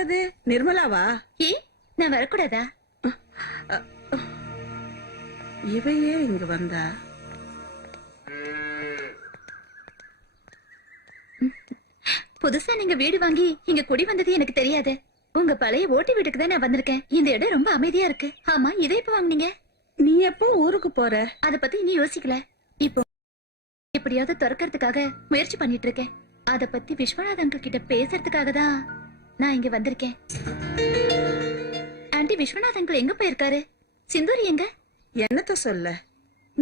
யாரது? நிர்மலாவா? ஏ நான் வரக்கூடாதா? இவையே இங்க வந்தா? புதுசா நீங்க வீடு வாங்கி இங்க குடி வந்தது எனக்கு தெரியாது. உங்க பழைய ஓட்டி வீட்டுக்கு தான் நான் வந்திருக்கேன். இந்த இடம் ரொம்ப அமைதியா இருக்கு. ஆமா, இதை எப்ப வாங்குனீங்க? நீ எப்போ ஊருக்கு போற? அத பத்தி இனி யோசிக்கல. இப்போ எப்படியாவது திறக்கிறதுக்காக முயற்சி பண்ணிட்டு இருக்கேன். அத பத்தி விஸ்வநாத் அங்கிள் கிட்ட பேசுறதுக்காக தான் நான் இங்க வந்திருக்கேன். ஆண்டி, விஸ்வநாத் அங்கிள் எங்க போயிருக்காரு? சிந்தூரி எங்க? என்னத்த சொல்ல,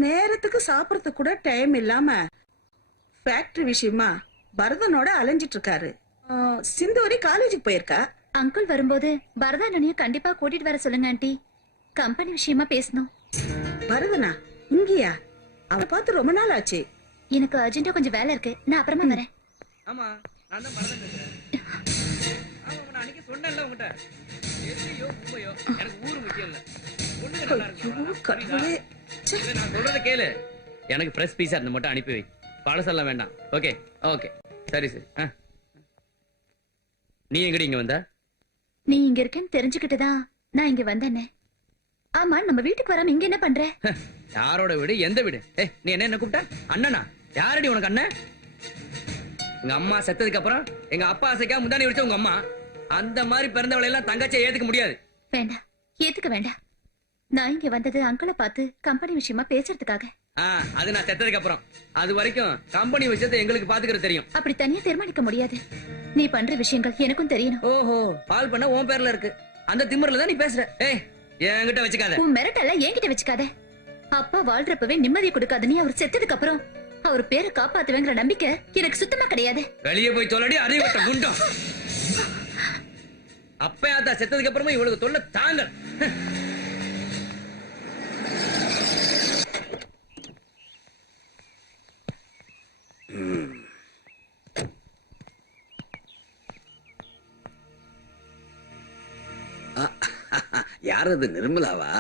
நேரத்துக்கு சாப்பிடறதுக்கு கூட டைம் இல்லாம ஃபேக்டரி விஷயமா பரதனோட அலைஞ்சிட்டு இருக்காரு. சிந்தூரி காலேஜுக்கு போயிருக்கா. அங்கிள் வரும்போது பரதானனையும் கண்டிப்பா கூட்டிட்டு வர சொல்லுங்க ஆண்டி. கம்பெனி விஷயமா பேசணும். பரதனா இங்கயா? அவ பார்த்து ரொம்ப நாள் ஆச்சு. எனக்கு அர்ஜென்ட்டா கொஞ்சம் வேலை இருக்கு, நான் அப்புறமா வரேன். ஆமா, நான் தான் பரதன் பேசுறேன். ஆமா, நான் அன்னைக்கு சொன்னேன்ல உங்ககிட்ட. எல்லையோ மும்பையோ எனக்கு ஊரு முக்கியம் இல்ல. பொண்ணுங்க நல்லா கடவுளே. இருக்கு. நான் சொல்றத கேளு. எனக்கு ஃப்ரெஷ் பீஸா இருந்த மட்டும் அனுப்பி வை. பழசெல்லாம் வேண்டாம். ஓகே ஓகே, சரி சரி. நீ எங்கடி இங்க வந்த? நீ இங்க இருக்கேன்னு தெரிஞ்சுக்கிட்டுதான் நான் இங்க வந்தேனே. ஆமா, நம்ம வீட்டுக்கு வராம இங்க என்ன பண்ற? யாரோட வீடு? எந்த வீடு? நீ என்ன கூப்பிட்ட? அண்ணனா? யாரடி உனக்கு அண்ணன்? எங்க அம்மா செத்ததுக்கு அப்புறம் எங்க அப்பா ஆசைக்கா முந்தானி வச்ச உங்க அம்மா. அந்த மாதிரி பிறந்தவளை எல்லாம் தங்கச்சியை ஏத்துக்க முடியாது. வேண்டாம், ஏத்துக்க வேண்டாம். நான் இங்க வந்தது அங்கிளை பார்த்து கம்பெனி விஷயமா பேசுறதுக்காக. அது நான் செத்ததுக்கு அப்புறம். அது வரைக்கும் கம்பெனி விஷயத்தை எங்களுக்கு பாத்துக்கிறது தெரியும். அப்படி தனியா தீர்மானிக்க முடியாது. நீ பண்ற விஷயங்கள் எனக்கும் தெரியணும். ஓஹோ, பால் பண்ண உன் பேர்ல இருக்கு. அந்த திமிர்ல தான் நீ பேசுற. என்கிட்ட வச்சுக்காத. உன் மிரட்டல என்கிட்ட வச்சுக்காத. அப்பா வாழ்றப்பவே நிம்மதி கொடுக்காத நீ அவர் செத்ததுக்கு அப்புறம் அவர் பேரை காப்பாத்துவேங்கிற நம்பிக்கை எனக்கு சுத்தமா கிடையாது. வெளியே போய் சொல்லடி அறிவட்ட குண்டம். அப்பயாத்தா செத்ததுக்கு அப்புறமா இவளுக்கு தொல்லை தாங்க. யார் அது? நிர்மலாவா?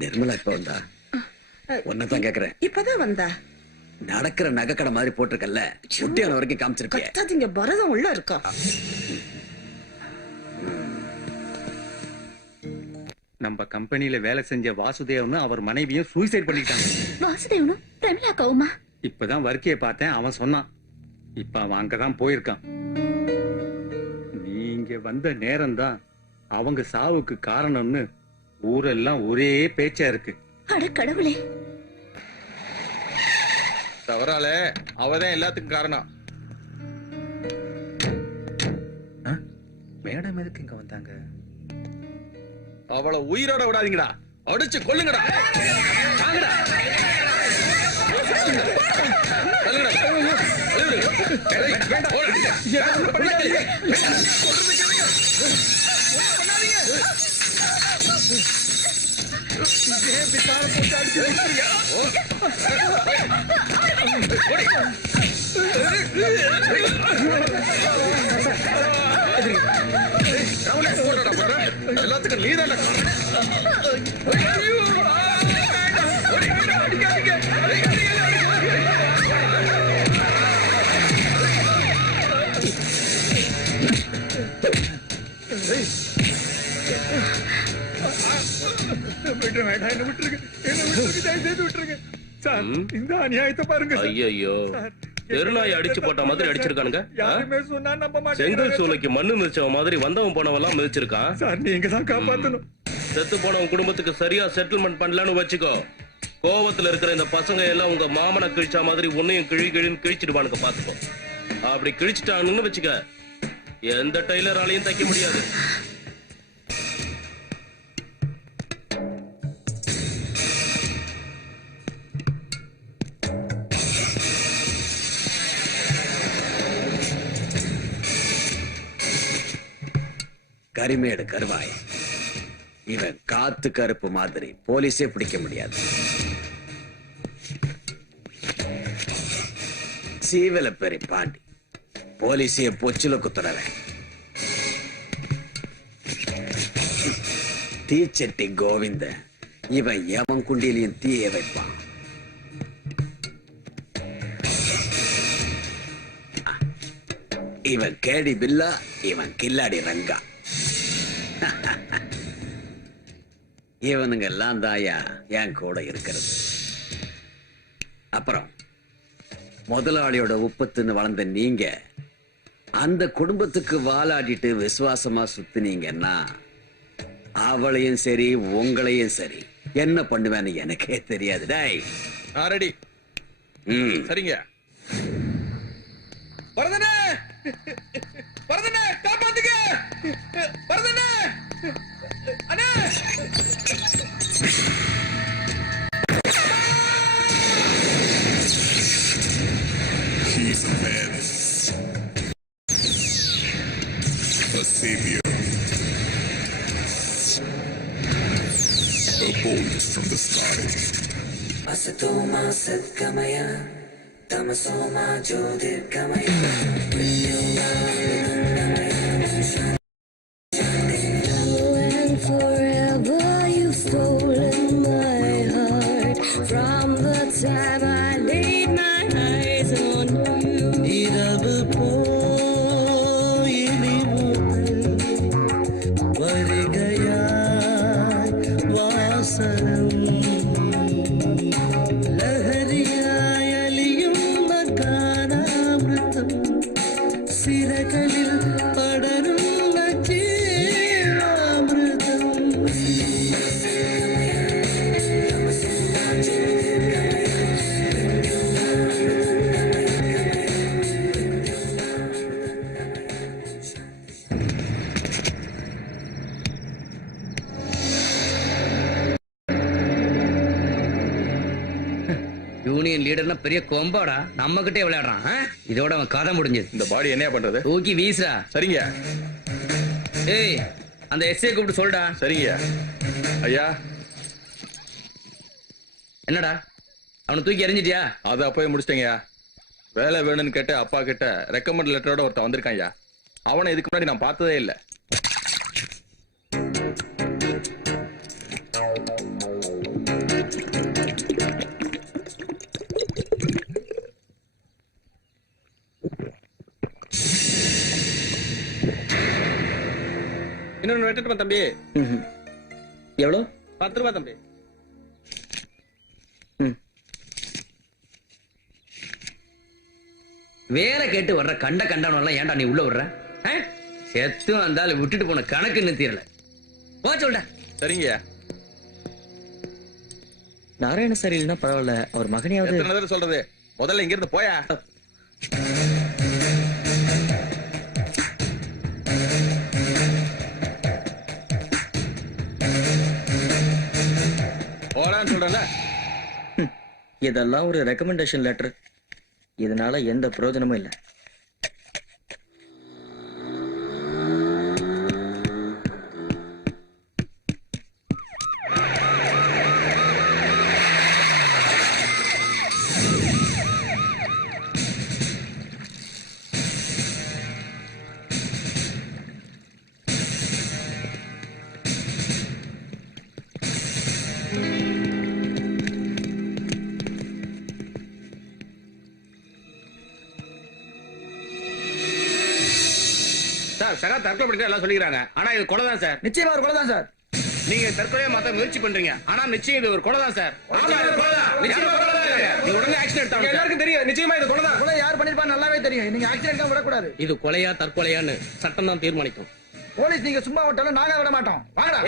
நிர்மலா இப்ப வந்தா? ஒன்னதான் கேக்குறேன். இப்பதான் வந்தா? நடக்கிற நகைக்கடை மாதிரி போட்டிருக்கல்ல, சுட்டியான வரைக்கும் காமிச்சிருக்கீங்க. பரதம் உள்ள இருக்கா? நம்ம கம்பெனில வேலை செஞ்ச வாசுதேவனும் அவர் மனைவியும் சூசைட் பண்ணிட்டாங்க. வாசுதேவனும் பிரமிளா கவுமா? இப்பதான் வர்க்கிய பார்த்தேன், அவன் சொன்னான். இப்ப அவன் அங்கதான் போயிருக்கான். நீங்க வந்த நேரம்தான் அவங்க சாவுக்கு காரணம்னு ஊரெல்லாம் ஒரே பேச்சா இருக்கு. அட கடவுளே. தவறால அவதான் எல்லாத்துக்கும் காரணம். மேடம் எதுக்கு இங்க வந்தாங்க? அவளை உயிரோட விடாதீங்கடா, அடிச்சு கொல்லுங்கடா. வாங்கடா. எல்லாத்துக்கும் நீதான் இந்த அநியாயத்தை பாருங்க. ஐயோ, தெருநாய் அடிச்சு போட்ட மாதிரி அடிச்சிருக்கானுங்க. யாருமே சொன்னா நம்ப மாட்டேன். செங்கல் சூளைக்கு மண்ணு மிதிச்சவன் மாதிரி வந்தவன் போனவன் எல்லாம் மிதிச்சிருக்கான். சார், நீங்க தான் காப்பாத்தணும். செத்து போனவன் குடும்பத்துக்கு சரியா செட்டில்மெண்ட் பண்ணலன்னு வச்சுக்கோ. கோவத்துல இருக்கிற இந்த பசங்க எல்லாம் உங்க மாமனை கிழிச்சா மாதிரி உன்னையும் கிழின்னு கிழிச்சிடுவானுங்க, பாத்துக்கோ. அப்படி கிழிச்சிட்டானுன்னு வச்சுக்க, எந்த டெய்லராலையும் தைக்க முடியாது. கரிமேடு கருவாய், இவன் காத்து கருப்பு மாதிரி போலீஸே பிடிக்க முடியாது. சீவல பெரிய பாண்டி போலீஸைய பொச்சுல குத்துறவன். தீச்சட்டி கோவிந்த, இவன் எவன் குண்டியிலையும் தீய வைப்பான். இவன் கேடி பில்லா, இவன் கில்லாடி ரங்கா. இவனுங்க எல்லாம் தாயா என் கூட இருக்கிறது. அப்புறம் முதலாளியோட உப்பத்துன்னு வளர்ந்த நீங்க அந்த குடும்பத்துக்கு வாலாடிட்டு விசுவாசமா சுத்தினீங்கன்னா அவளையும் சரி உங்களையும் சரி என்ன பண்ணுவேன்னு எனக்கே தெரியாது. டேய் ரெடி. சரிங்க. வரதனே, வரதனே, காப்பாத்துங்க. வரதனே, அண்ணே. He's a menace, a savior, a bolt from the sky. Asatoma Satgamaya, Tamasoma Jyotirgamaya, and forever you've stolen my heart from the time I laid my eyes on you. இரவு போயினி முதல் வருகையாய் வாசனம் லஹரியாய் அலியும் மகானாமிருதம் சிறகளில் படரும் ஜீவாமிருதம். யூனியன் லீடர்னா பெரிய கொம்பாடா, நம்ம கிட்டே விளையாடுறான். இதோட அவன் கதை முடிஞ்சது. இந்த பாடி என்ன பண்றது? தூக்கி வீசுடா. சரிங்க. ஏய், அந்த எஸ்ஐ கூப்பிட்டு சொல்டா. சரிங்க ஐயா. என்னடா அவனை தூக்கி எறிஞ்சிட்டியா? அதை அப்பவே முடிச்சிட்டேங்கய்யா. வேலை வேணும்னு கேட்டு அப்பா கிட்ட ரெக்கமெண்ட் லெட்டரோட ஒருத்தன் வந்திருக்கான் ஐயா. அவனை இதுக்கு முன்னாடி நான் பார்த்ததே இல்லை. இன்னொன்னு வெட்டுமா தம்பி? எவ்வளோ? 10 ரூபா தம்பி. வேலை கேட்டு வர்ற கண்ட கண்டவனெல்லாம் ஏன்டா நீ உள்ள விடுற? செத்து வந்தாலும் விட்டுட்டு போன கணக்கு நிறுத்திடல. போ சொல்ற. சரிங்கய்யா. நாராயண சார் இல்லைன்னா பரவாயில்ல, அவர் மகனையாவது. எத்தனை தடவை சொல்றது? முதல்ல இங்க இருந்து போயா. போடான்னு சொல்றல. இதெல்லாம் ஒரு ரெக்கமெண்டேஷன் லெட்டர். இதனால எந்த பிரயோஜனமும் இல்லை. சார், சகா தற்கொலை பண்ணிட்டு எல்லாம் சொல்லிக்கிறாங்க. ஆனா இது கொலை தான் சார். நிச்சயமா ஒரு கொலை தான் சார். நீங்க தற்கொலையை மாத்த முயற்சி பண்றீங்க. ஆனா நிச்சயம் இது ஒரு கொலை தான் சார். ஆமா, இது கொலை தான். நிச்சயமா கொலை தான். நீங்க உடனே ஆக்ஷன் எடுத்தாங்க. எல்லாருக்கும் தெரியும், நிச்சயமா இது கொலை தான். கொலை யார் பண்ணிருப்பான்னு நல்லாவே தெரியும். நீங்க ஆக்சிடென்ட்டா விடக்கூடாது. இது கொலையா தற்கொலையான்னு சட்டம் தான் தீர்மானிக்கும். போலீஸ் நீங்க சும்மா விட்டாலும் நாங்க விட மாட்டோம். வாங்கடா.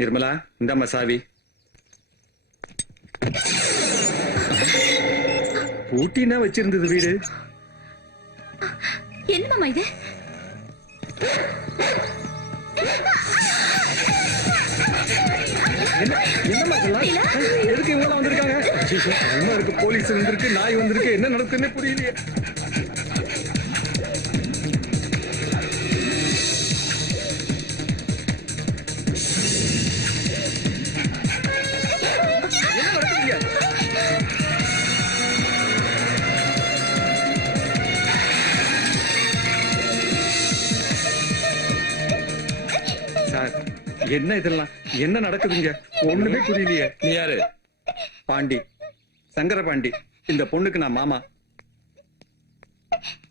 நிர்மலா இந்தாம்மா சாவி. ஊட்டினா வச்சிருந்தது வீடு. என்ன மாமா இது? என்னம்மா இதெல்லாம்? எதுக்கு இவங்க வந்திருக்காங்க? என்ன இருக்கு? போலீஸ் வந்திருக்கு, நாய் வந்திருக்கு, என்ன நடக்குதுன்னு புரியலையே. என்ன நடக்குதுங்க? சார், என்ன இதெல்லாம்? என்ன நடக்குதுங்க? ஒண்ணுமே புரியலையே. நீ யாரு? பாண்டி, சங்கர பாண்டி. இந்த பொண்ணுக்கு நான் மாமா.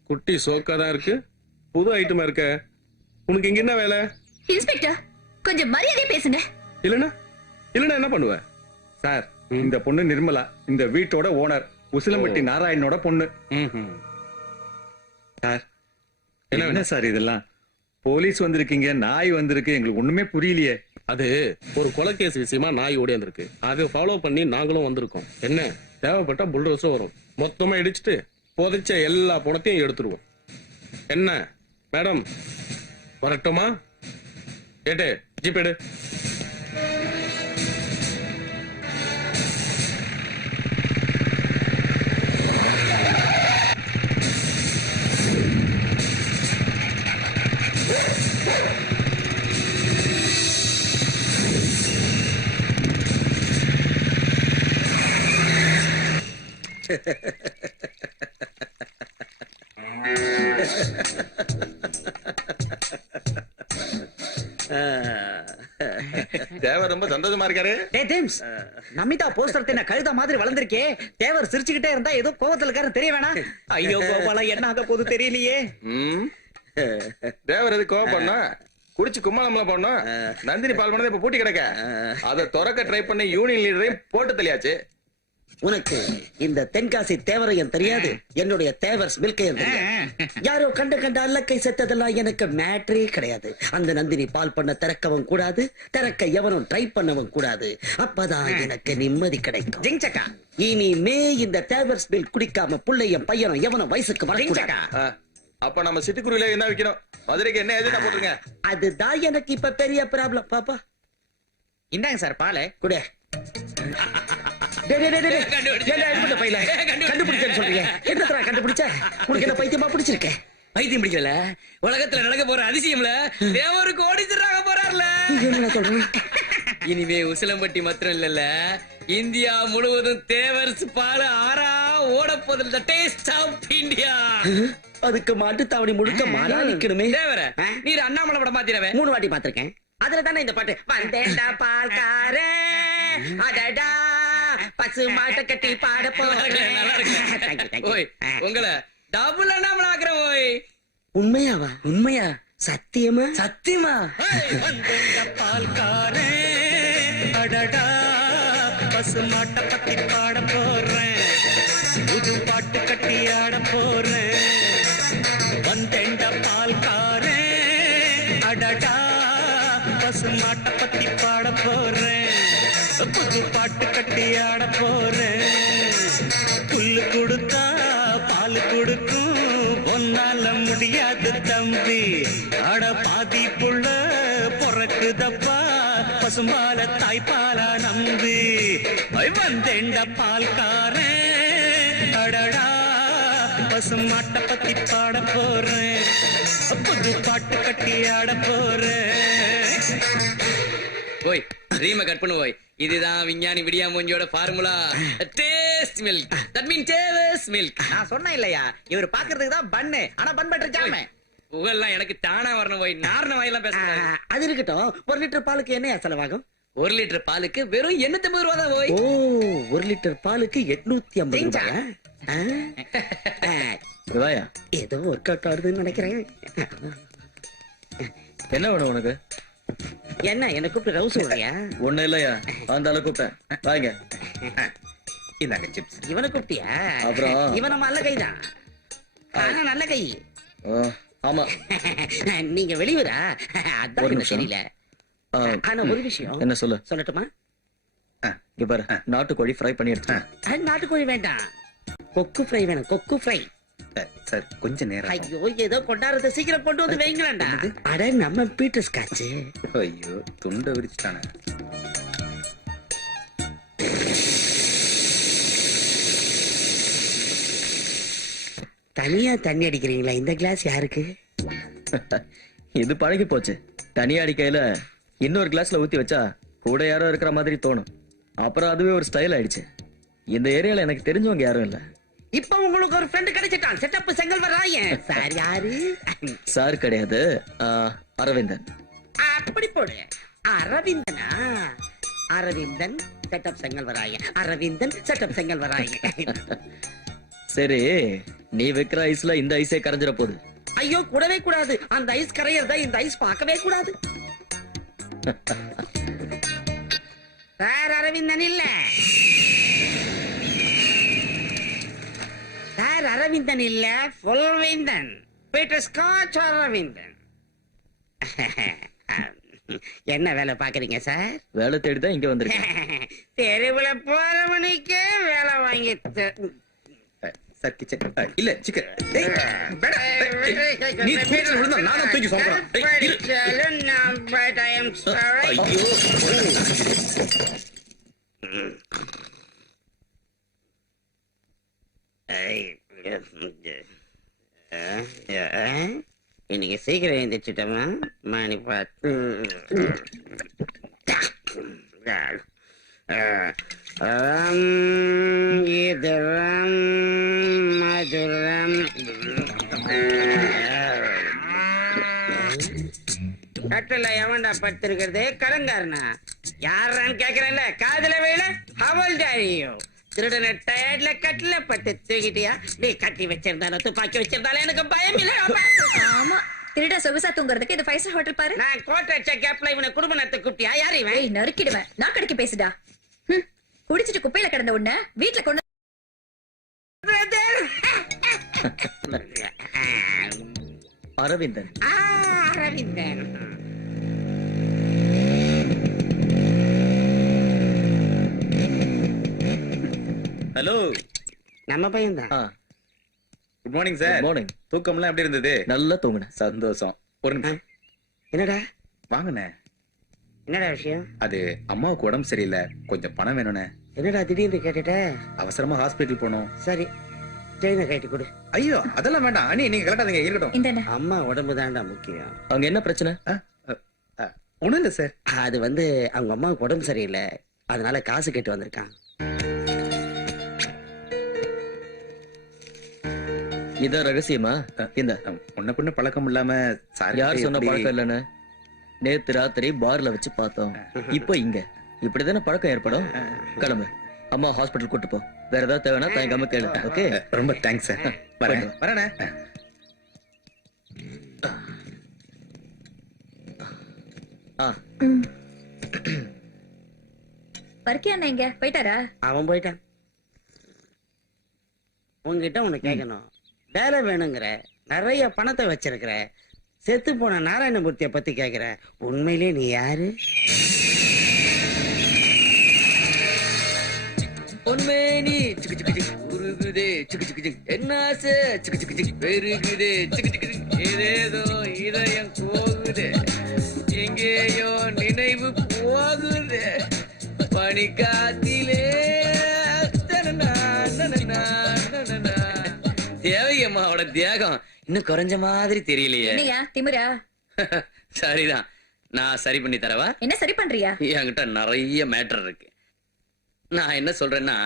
குட்டி சோக்காதான் இருக்கு, புது ஐட்டமா இருக்க. உனக்கு இங்க என்ன வேலை? இன்ஸ்பெக்டர், கொஞ்சம் மரியாதையா பேசுங்க. இல்லனா இல்லனா என்ன பண்ணுவ? சார், இந்த பொண்ணு நிர்மலா, இந்த வீட்டோட ஓனர், உசிலம்பட்டி நாராயணனோட பொண்ணு. சார், என்ன சார் இதெல்லாம்? போலீஸ் வந்திருக்கீங்க, நாய் வந்திருக்கு, எங்களுக்கு ஒண்ணுமே புரியலையே. அது ஒரு கொலைகேஸ் விஷயமா நாய் ஓடியாந்துருக்கு. அதை ஃபாலோ பண்ணி நாங்களும் வந்திருக்கோம். என்ன தேவைப்பட்டா புல்டோஸும் வரும். மொத்தமா இடிச்சிட்டு புதைச்ச எல்லா பணத்தையும் எடுத்துருவோம். என்ன மேடம், வரட்டுமா? கேட்டு ஜிப் எடு. தேவர் ரொம்ப சந்தோஷமா இருக்காரு. நமிதா போஸ்டர் தின்ன கழுத மாதிரி வளர்ந்திருக்கே. தேவர் சிரிச்சுக்கிட்டே இருந்தா ஏதோ கோவத்துல இருக்காரு தெரிய வேணாம். ஐயோ கோபாலா, என்ன ஆக போது தெரியலையே. தேவர் எது கோவப்படணும்? குடிச்சு கும்மாளம்லாம் பண்ணோம். நந்தினி பால் பண்ணதை இப்ப பூட்டி கிடக்க. அதை திறக்க ட்ரை பண்ணி யூனியன் லீடரையும் போட்டு தெரியாச்சு. உனக்கு இந்த தென்காசி தேவரையும் தெரியாது, என்னுடைய தேவர்ஸ் மில்கையும் தெரியாது. யாரோ கண்ட அல்லக்கை செத்ததெல்லாம் எனக்கு மேட்ரே கிடையாது. அந்த நந்தினி பால் பண்ண திறக்கவும் கூடாது, திறக்க எவனும் ட்ரை பண்ணவும் கூடாது. அப்பதான் எனக்கு நிம்மதி கிடைக்கும். ஜிங்சக்கா, இனிமே இந்த தேவர்ஸ் மில் குடிக்காம புள்ளையும் பையனும் எவனும் வயசுக்கு வரக்கூடாது. அப்ப நம்ம சிட்டுக்குருவில என்ன வைக்கணும்? மதுரைக்கு என்ன எதுனா போட்டுருங்க. அதுதான் எனக்கு இப்ப பெரிய ப்ராப்ளம். பாப்பா இந்தாங்க சார் பாலை குடு. பைத்தியமா பிடிச்சிருக்க? பைத்தியம் பிடிக்கல, உலகத்துல நடக்க போற அதிசயம்ல தேவருக்கு ஓடிச்சுறாங்க போறாருல. இனிமே உசிலம்பட்டி மாத்திரம் இல்லல்ல, இந்தியா முழுவதும் தேவர்ஸ் பால் ஆறா ஓட போதில் டேஸ்ட் ஆஃப் இந்தியா. அதுக்கு மாட்டு தாவணி முழுக்க மாறா நிக்கணுமே. தேவர நீர் அண்ணாமலை படம் பாத்திரவே? 3 வாட்டி பாத்திருக்கேன். அதுல தானே இந்த பாட்டு. வந்தேண்டா பால்காரே அடடா பசு மாட்ட கட்டி பாட போறேன். ஓய், உங்களை டபுள் அண்ணாமலை ஆக்குறேன். ஓய், உண்மையாவா? உண்மையா? சத்தியமா? சத்தியமா? வந்தேண்டா பால்காரே அடடா பசு மாட்ட கட்டி பாட போறேன், புது பாட்டு கட்டி ஆட போறேன். வந்தேண்டா பால்காரே அடடா பசு மாட்ட பத்தி பாட போறேன், புது பாட்டு கட்டி ஆட போறேன். புல்லு கொடுத்தா பால் கொடுக்கும், ஒன்னால முடியாது தம்பி. அட பாதி புள்ள பொறக்குதப்பா, பசும்பால தாய்ப்பாலா நம்பி. வந்தேண்ட பால்காரன் அடடா பசு மாட்ட பத்தி பாட போறேன், புது பாட்டு கட்டி ஆட போறேன். ஓய், ட்ரீமை கட் பண்ணு. ஓய், இதுதான் விஞ்ஞானி விடியா மூஞ்சியோட formula. Taste milk, that mean டேவர்ஸ் மில்க். நான் சொன்னேன் இல்லையா, இவர் பாக்குறதுக்கு தான் பண்ணு, ஆனா பன் பட்டர் ஜாம. புகழ்லாம் எனக்கு தானா வரணும். போய் நார்ன வாயெல்லாம் பேசுறேன். அது இருக்கட்டும். 1 லிட்டர் பாலுக்கு என்ன செலவாகும்? 1 லிட்டர் பாலுக்கு வெறும் 850 ரூபா தான். போய், ஓ, 1 லிட்டர் பாலுக்கு 850 ரூபாயா? ஏதோ ஒர்க் அவுட் ஆகுதுன்னு நினைக்கிறேன். என்ன வேணும் உனக்கு? என்ன என்ன கூப்பிட்டு ரவுஸ் சொல்றியா? ஒண்ணு இல்லையா, அந்த ஆளை கூப்பிட்டேன். வாங்க. இந்தாங்க சிப்ஸ். இவனை கூப்பிட்டியா? அப்புறம்? இவன் நம்ம நல்ல கைதான். நல்ல கை. ஆமா. நீங்க வெளியூரா? அதான் ஒரு எனக்கு நிமிஷம். தெரியல. ஆனா ஒரு விஷயம் என்ன சொல்லு சொல்லட்டுமா? இங்க பாரு நாட்டுக்கோழி ஃப்ரை பண்ணி எடுத்து நாட்டுக்கோழி வேண்டாம், கொக்கு ஃப்ரை வேணும். கொக்கு ஃப்ரை. சார் கொஞ்சம் நேரம் ஐயோ, ஏதோ கொண்டாடுறத சீக்கிரம் கொண்டு வந்து வைங்களேன்டா. அட நம்ம பீட்டர்ஸ் காச்சு. ஐயோ துண்டை விரிச்சுட்டானே. தனியா தண்ணி அடிக்கிறீங்களா? இந்த கிளாஸ் யாருக்கு? இது பழகி போச்சு. தனி அடிக்கையில இன்னொரு கிளாஸ்ல ஊத்தி வச்சா கூட யாரோ இருக்கிற மாதிரி தோணும். அப்புறம் அதுவே ஒரு ஸ்டைல் ஆயிடுச்சு. இந்த ஏரியால எனக்கு தெரிஞ்சவங்க யாரும் இல்ல. இப்ப உங்களுக்கு ஒரு ஃப்ரெண்ட் கிடைச்சிட்டான். செட்டப் செங்கல்வராயன். சார் யாரு? சார் கிடையாது, அரவிந்தன். அப்படி போடு. அரவிந்தனா? அரவிந்தன் செட்டப் செங்கல்வராயன். அரவிந்தன் செட்டப் செங்கல்வராயன். சரி, நீ வைக்கிற ஐஸ்ல இந்த ஐஸே கரைஞ்சிட போகுது. ஐயோ, கூடவே கூடாது. அந்த ஐஸ் கரையறத இந்த ஐஸ் பார்க்கவே கூடாது. சார் அரவிந்தன் இல்ல. சார் அரவிந்தன் இல்ல, புல்வேந்தன். Peter Scotch Aravindan. என்ன வேலை பாக்குறீங்க சார்? வேலை தேடிதான் இங்க வந்திருக்கேன். தெருவுல போறவனுக்கே வேலை வாங்கி சார் கிச்சன் இல்ல சிக்கன். நீ தூக்கி விழுந்தா நானும் தூக்கி சொல்றேன். இன்னைக்கு சீக்கிரம் எழுந்திரிச்சிட்டோமா? மணி பார்த்து இதரம் மதுரம். கட்டில எவன்டா படுத்திருக்கிறது? கடங்காரனா? யாரான்னு கேக்குறேன்ல, காதுல வேல. ஹவல்தாரியோ திருடன டயர்ட்ல கட்டில பட்டு தூக்கிட்டியா? நீ கட்டி வச்சிருந்தாலும் துப்பாக்கி வச்சிருந்தாலும் எனக்கு பயம் இல்ல. ஆமா, திருட சொகுசா தூங்குறதுக்கு இது 5 ஸ்டார் ஹோட்டல் பாரு. நான் கோட்டை அடிச்ச கேப்ல இவனை குடும்ப நடத்த குட்டியா? யாரு இவன்? ஏய், நறுக்கிடுவேன். நான் கடைக்கு பேசுடா. குடிச்சிட்டு குப்பையில கிடந்த உன்ன வீட்டுல கொண்டு அரவிந்தன். அரவிந்தன். ஹலோ, நம்ம பையன்தான். Good morning sir. மார்னிங். தூக்கம்லாம் எப்படி இருந்தது? நல்லா தூங்குனேன். சந்தோஷம். ஒரு நிமிஷம் என்னடா வாங்கண்ணே. என்னடா விஷயம்? அது அம்மாவுக்கு உடம்பு சரியில்லை, கொஞ்சம் பணம் வேணும்ண்ணே. என்னடா திடீர்னு கேட்டுட்ட? அவசரமா ஹாஸ்பிட்டல் போனோம். சரி, செயினை கட்டி கொடு. ஐயோ அதெல்லாம் வேண்டாம் அண்ணி, நீங்க கரெக்டாதீங்க, இருக்கட்டும். இந்த அம்மா உடம்பு தான்டா முக்கியம். அங்க என்ன பிரச்சனை? ஒண்ணும் இல்ல சார். அது வந்து அவங்க அம்மாவுக்கு உடம்பு சரியில்லை, அதனால காசு கேட்டு வந்திருக்கான். இத ரகசியமா? இந்த முன்ன பின்ன பழக்கம் இல்லாம சார் யார் சொன்ன பழக்கம் இல்லன்னு நேத்து ராத்திரி பார்ல வச்சு பார்த்தோம். இப்போ இங்க இப்படிதானே பழக்கம் ஏற்படும். கிளம்பு, அம்மா ஹாஸ்பிட்டல் கூட்டு போ. வேற ஏதாவது தேவைன்னா தயங்காம கேளு. ஓகே, ரொம்ப தேங்க்ஸ் சார். வரேன் வரேண்ணே. பருக்கி அண்ணா எங்க போயிட்டாரா? அவன் போயிட்டான். உன்கிட்ட உன்னை கேட்கணும். வேலை வேணுங்கிற, நிறைய பணத்தை வச்சிருக்கிற, செத்து போன நாராயணமூர்த்திய பத்தி கேக்குற. உண்மையிலே நீ யாரு? பொன்மேனி சிக்கு சிக்கு சிக்கு உருகுதே சிக்கு சிக்கு சிக்கு என்னாசு சிக்கு சிக்கு சிக்கு பெருகுதே சிக்கு சிக்கு சிக்கு ஏதேதோ இதயம் போகுதே எங்கேயோ நினைவு போகுதே பனிக்காத்திலே தேவையம்மாவோட தியாகம் இன்னும் குறைஞ்ச மாதிரி தெரியலையே. என்னையா திமிரா? சரிதான், நான் சரி பண்ணி தரவா? என்ன சரி பண்றியா? என்கிட்ட நிறைய மேட்டர் இருக்கு. நான் என்ன சொல்றேன்னா,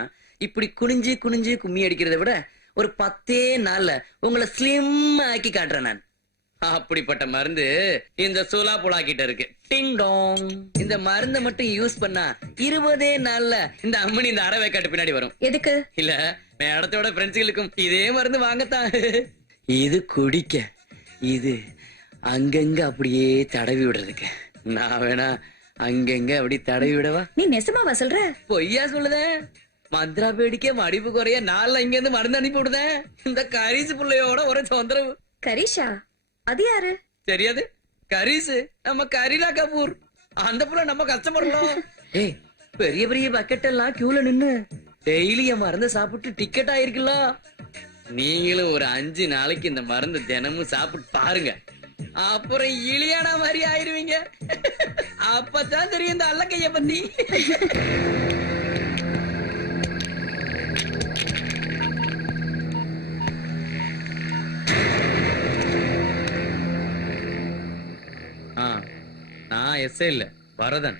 இப்படி குனிஞ்சு குனிஞ்சு கும்மி அடிக்கிறத விட ஒரு 10 நாள்ல உங்களை ஸ்லிம் ஆக்கி காட்டுறேன் நான். அப்படிப்பட்ட மருந்து இந்த சோலா புலா கிட்ட இருக்கு. டிங் டாங். இந்த மருந்தை மட்டும் யூஸ் பண்ணா 20 நாள்ல இந்த அம்மனி இந்த அறவை காட்டு பின்னாடி வரும். எதுக்கு? இல்ல, மேடத்தோட ஃப்ரெண்ட்ஸுகளுக்கும் இதே மருந்து வாங்கத்தான். இது குடிக்க, இது அங்கங்க அப்படியே தடவி விடுறதுக்கு. நான் வேணா அங்கங்க அப்படி தடவி விடவா? நீ நெசமாவா சொல்ற? பொய்யா சொல்லுதேன். மந்திரா பேடிக்க மடிப்பு குறைய நாள்ல இங்க இருந்து மருந்து அனுப்பி விடுதேன். இந்த கரீசு பிள்ளையோட ஒரு தொந்தரவு. கரீஷா? அது யாரு? தெரியாது. கரீசு நம்ம கரீனா கபூர். அந்த புள்ள நம்ம கஸ்டமர்ல. ஏய், பெரிய பெரிய பக்கெட் எல்லாம் கியூல நின்னு டெய்லி என் மருந்து சாப்பிட்டு டிக்கெட் ஆயிருக்குல்ல. நீங்களும் ஒரு 5 நாளைக்கு இந்த மருந்து தினமும் சாப்பிட்டு பாருங்க, அப்புறம் இலியானா மாதிரி ஆயிருவீங்க. அப்பதான் தெரியும் இந்த அல்லக்கைய பத்தி. நான் எஸ்ஐ இல்ல, பரதன்.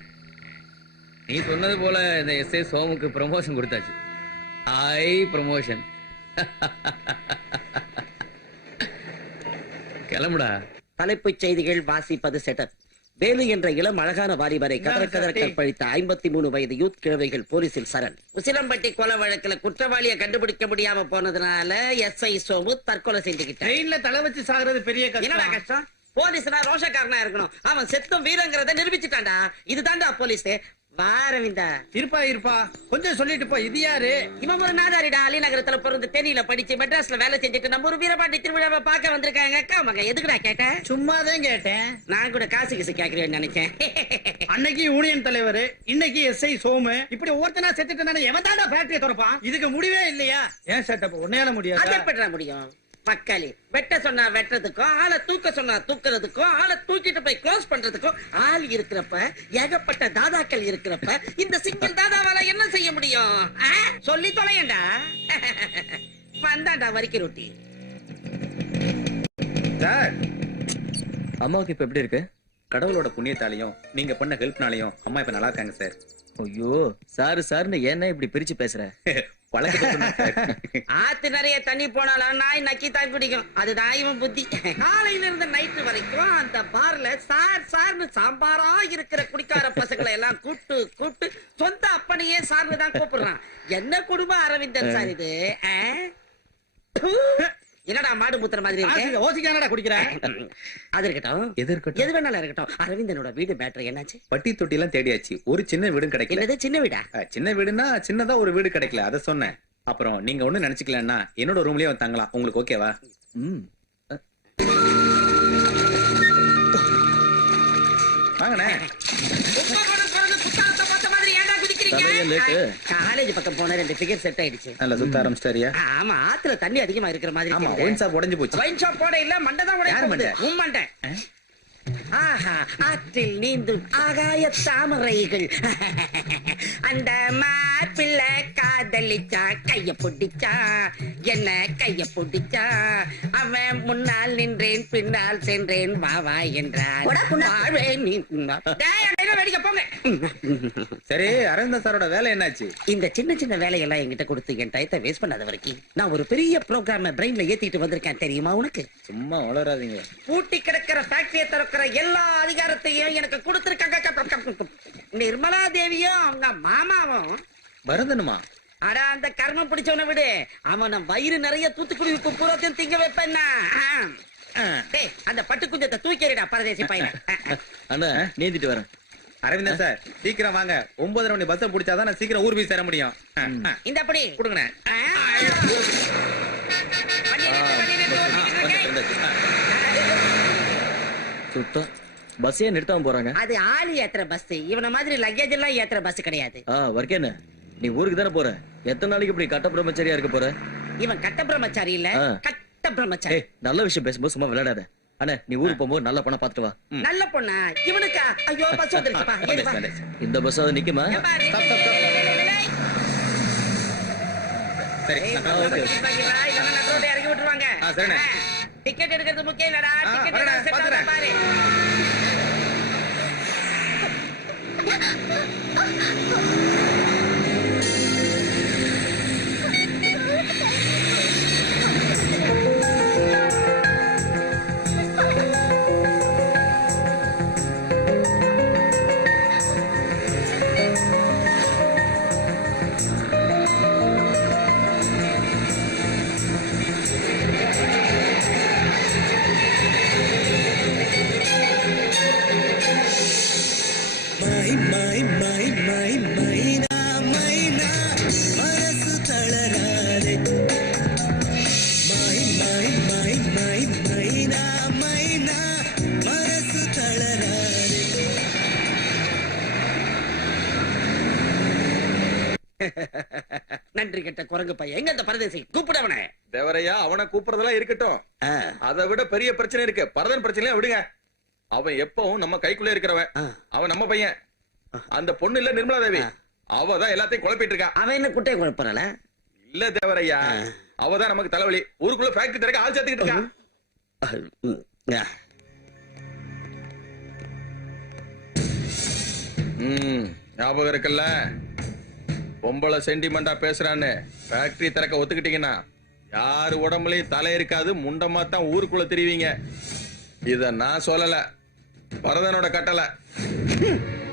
நீ சொன்னது போல இந்த எஸ்ஐ சோமுக்கு ப்ரமோஷன் கொடுத்தாச்சு. High promotion. கிளம்புடா. தலைப்புச் செய்திகள் வாசிப்பது செட்டப். வேலு என்ற இளம் அழகான வாலிபரை கதற கற்பழித்த 53 வயது யூத் கிழவைகள் போலீசில் சரண். உசிலம்பட்டி கொலை வழக்குல குற்றவாளியை கண்டுபிடிக்க முடியாம போனதுனால எஸ்ஐ சோமு தற்கொலை செஞ்சுக்கிட்டான். தலை வச்சு சாகுறது பெரிய என்னடா கஷ்டம்? போலீஸ்னா ரோஷக்காரனா இருக்கணும். அவன் செத்தும் வீரங்கிறத நிரூபிச்சுட்டான்டா. இதுதான்டா போலீஸ். வாரவிந்தா இருப்பா கொஞ்சம் சொல்லிட்டு போ. இது யாரு? இவன் ஒரு நாதாரிடா. அலிநகரத்துல பிறந்து தேனியில படிச்சு மெட்ராஸ்ல வேலை செஞ்சுட்டு நம்ம ஒரு வீரபாண்டி திருவிழாவை பார்க்க வந்திருக்காங்க. அக்கா மக எதுக்குடா கேட்டேன்? சும்மாதான் கேட்டேன். நான் கூட காசு கிசு கேக்குறேன்னு நினைச்சேன். அன்னைக்கு யூனியன் தலைவர், இன்னைக்கு எஸ்ஐ சோமு. இப்படி ஒருத்தனா செத்துட்டு எவன் தாண்டா ஃபேக்டரி திறப்பான்? இதுக்கு முடிவே இல்லையா? ஏன் செட்டப் உன்னையால அது முடியாது? எப்படிடா முடியும்? மக்களே, வெட்ட சொன்னா வெட்டுறதுக்கும், ஆளை தூக்க சொன்னா தூக்குறதுக்கும், ஆளை தூக்கிட்டு போய் க்ளோஸ் பண்றதுக்கும் ஆள் இருக்கிறப்ப, ஏகப்பட்ட தாதாக்கள் இருக்கிறப்ப இந்த சிங்கிள் தாதாவால என்ன செய்ய முடியும்? சொல்லி தொலையண்டா. வந்தாண்டா வரிக்கி ரொட்டி. சார், அம்மாவுக்கு இப்ப எப்படி இருக்கு? கடவுளோட புண்ணியத்தாலையும் நீங்க பண்ண ஹெல்ப்னாலையும் அம்மா இப்ப நல்லா இருக்காங்க சார். ஐயோ, சாருன்னு ஏன்னா இப்படி பிரிச்சு பேசுற? ஆத்து நிறைய தண்ணி போனாலும் நாய் நக்கி தாய் பிடிக்கும். அதுதான் இவன் புத்தி. காலையில இருந்து நைட்டு வரைக்கும் அந்த பார்ல சார்னு சாம்பாரா இருக்கிற குடிக்கார பசங்களை எல்லாம் கூட்டு சொந்த அப்பனையே சார்னு தான் கூப்பிடுறான். என்ன குடும்பம் அரவிந்தன் சார் இது? என்னடா மாடு மூத்திர மாதிரி இருக்கு? ஓசிக்கானடா குடிக்கிறேன். அது இருக்கட்டும், எது வேணாலும் இருக்கட்டும். அரவிந்தனோட வீடு மேட்டர் என்னாச்சு? பட்டி தொட்டி எல்லாம் தேடியாச்சு, ஒரு சின்ன வீடும் கிடைக்கல. என்னது சின்ன வீடா? சின்ன வீடுனா சின்னதா ஒரு வீடு கிடைக்கல, அத சொன்னேன். அப்புறம் நீங்க ஒண்ணு நினைச்சுக்கலன்னா என்னோட ரூம்லயே வந்து தங்கலாம். உங்களுக்கு ஓகேவா? வாங்கண்ணே. காலேஜ் பக்கம் போன 2 ஃபிகர் செட் ஆயிடுச்சு. நல்ல சுத்த ஆரம்பிச்சிட்டாரியா? ஆமா, ஆத்துல தண்ணி அதிகமா இருக்கிற மாதிரி. ஆமா, ஒயின் ஷாப் உடைஞ்சு போச்சு. ஒயின் ஷாப் போட இல்ல, மண்டை தான் உடைஞ்சு. உன் மண்டை. ஆஹா, ஆற்றில் நீந்தும் ஆகாய தாமரைகள். அந்த மாப்பிள்ளை காதலிச்சா, கைய பிடிச்சா, என்ன கைய பிடிச்சா. அவன் முன்னால் நின்றேன், பின்னால் சென்றேன், வா என்றான். வேடிக்கை போங்க. சரி, அரவிந்த சாரோட வேலை என்னாச்சு? இந்த சின்ன சின்ன வேலையெல்லாம் என்கிட்ட கொடுத்து என் டயத்தை வேஸ்ட் பண்ணாத வரைக்கும் நான் ஒரு பெரிய ப்ரோக்ராம் பிரெயின்ல ஏத்திட்டு வந்திருக்கேன். தெரியுமா உனக்கு? சும்மா வளராதீங்க. பூட்டி கிடக்கிற ஃபேக்டரியை திறக்கிற எல்லா அதிகாரத்தையும் எனக்கு கொடுத்திருக்காங்க. நிர்மலா தேவியும் அவங்க மாமாவும். பரதனுமா? அட, அந்த கர்மம் பிடிச்சவன விடு. அவன் வயிறு நிறைய தூத்துக்குடி உப்பு பூரத்தையும் திங்க வைப்பேன்னா. அந்த பட்டு குஞ்சத்தை தூக்கிடா பரதேசி பையன். அண்ணா, நீந்திட்டு வரேன். அரவிந்தன் சார், சீக்கிரம் வாங்க. 9:30 மணி பஸ் பிடிச்சாதான் நான் சீக்கிரம் ஊர் போய் சேர முடியும். இந்த அப்படி கொடுங்க. சுத்தம் பஸ்ஸே நிறுத்தாம போறாங்க. அது ஆளு ஏத்துற பஸ். இவன மாதிரி லக்கேஜ் எல்லாம் ஏத்துற பஸ் கிடையாது. வர்க்கேன்னு நீ ஊருக்கு தானே போற? எத்தனை நாளைக்கு இப்படி கட்ட பிரம்மச்சாரியா இருக்க போற? இவன் கட்ட பிரம்மச்சாரி இல்ல, கட்ட பிரம்மச்சாரி. நல்ல விஷயம் பேசும்போது சும்மா விளையாடாத. அண்ணா, நீ ஊருக்கு போகும்போது நல்ல பணம் பாத்துட்டு வா. நல்ல பொண்ணா இவனுக்கா? ஐயோ, பஸ் வந்துருச்சுப்பா. இந்த பஸ் அது நிக்குமா? சரி, இறக்கி விட்டுருவாங்க. டிக்கெட் எடுக்கிறது முக்கியம் இல்லடா. டிக்கெட் பாரு. நன்றி கெட்ட குரங்கு பையன் எங்க அந்த பரதேசி கூப்பிடவனே. தேவரையா அவனை கூப்பிடுறதெல்லாம் இருக்கட்டும். அதை விட பெரிய பிரச்சனை இருக்கு. பரதன் பிரச்சனையா விடுங்க. அவன் எப்பவும் நம்ம கைக்குள்ளே இருக்கிறவன். அவன் நம்ம பையன். அந்த பொண்ணு இல்ல நிர்மலா தேவி, அவதான் எல்லாத்தையும் குழப்பிட்டு இருக்கா. அவன் என்ன குட்டையை குழப்பறல? இல்ல தேவரையா, அவதான் நமக்கு தலைவலி. ஊருக்குள்ள ஃபேக்டரி திறக்க ஆள் சேர்த்துக்கிட்டு இருக்கா. ஞாபகம் இருக்குல்ல, பொம்பளை சென்டிமெண்டா பேசுறான்னு ஃபேக்டரி திறக்க ஒத்துக்கிட்டீங்கன்னா யாரு உடம்புலயும் தலை இருக்காது, முண்டமா தான் ஊருக்குள்ள திரிவீங்க. இத நான் சொல்லல, பரதனோட கட்டளை.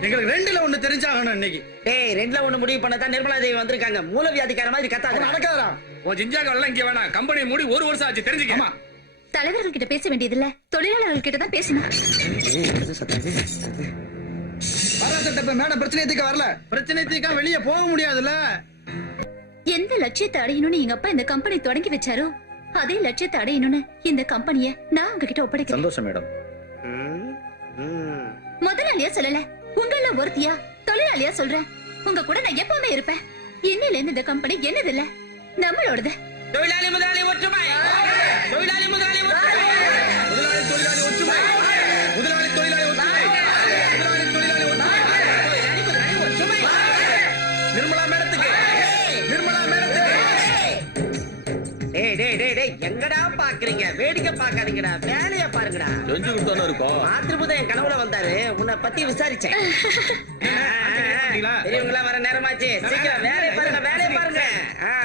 எங்களுக்கு ரெண்டுல ஒண்ணு தெரிஞ்சாகணும் இன்னைக்கு. டேய், ரெண்டுல ஒண்ணு முடிவு பண்ணதான் நிர்மலா தேவி வந்திருக்காங்க. மூலவியாதிக்கார மாதிரி கத்தாத. நடக்காதா? உன் ஜிஞ்சாங்கெல்லாம் இங்க வேணாம். கம்பெனி மூடி 1 வருஷம் ஆச்சு, தெரிஞ்சுக்கமா. தலைவர்கள் கிட்ட பேச வேண்டியதில்ல, தொழிலாளர்கள் கிட்ட தான் பேசணும். மேடம் பிரச்சனை தீர்க்க வரல. பிரச்சனை தீர்க்க வெளியே போக முடியாதுல்ல. எந்த லட்சியத்தை அடையணும்னு எங்க அப்பா இந்த கம்பெனி தொடங்கி வச்சாரோ அதே லட்சியத்தை அடையணும்னு இந்த கம்பெனியை நான் உங்ககிட்ட ஒப்படைக்கிறேன். சந்தோஷம் மேடம். முதலாளியா சொல்லல, உங்கள ஒருத்தியா தொழிலாளியா சொல்றேன். உங்க கூட நான் எப்பவுமே இருப்பேன். என்னையில இருந்து இந்த கம்பெனி என்னது இல்ல, நம்மளோடது. தொழிலாளி முதலாளி ஒற்றுமை. தொழிலாளி முதலாளி ஒற்றுமை. முதலாளி தொழிலாளி ஒற்றுமை. முதலாளி தொழிலாளி ஒற்றுமை. முதலாளி தொழிலாளி ஒற்றுமை. நிர்மலா மேடத்துக்கு, நிர்மலா மேடத்துக்கு. டேய் டேய் டேய் டேய், எங்கடா பாக்குறீங்க? வேடிக்கை பாக்காதீங்கடா, வேலைய பாருங்கடா. செஞ்சுக்கிட்டு தானே இருக்கோம். மாத்திருப்பத என் கனவுல வந்தாரு, உன்னை பத்தி விசாரிச்சேன். பெரியவங்களா வர நேரமாச்சு, சீக்கிரம் வேலையை பாருங்க, வேலையை பாருங்க.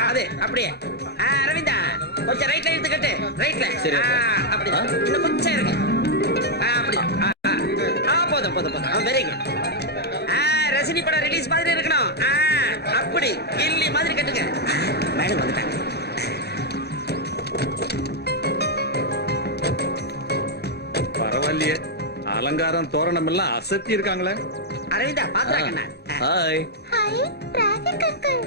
அது அப்படியே. அரவிந்தா, கொஞ்சம் ரைட்ல எடுத்துக்கிட்டு, ரைட்ல. அப்படிதான், இன்னும் கொஞ்சம் இருக்கு. அப்படிதான். போதும் போதும் போதும், வெரி குட். ரஜினி படம் ரிலீஸ் மாதிரி இருக்கணும். அப்படி கில்லி மாதிரி கட்டுங்க. மேடம் வந்துட்டாங்க. பரவாயில்லையே, அலங்காரம் தோரணம் எல்லாம் அசத்தி இருக்காங்களே. அரவிந்தா பாத்துறாங்க. ஹாய். Hi Radhika uncle.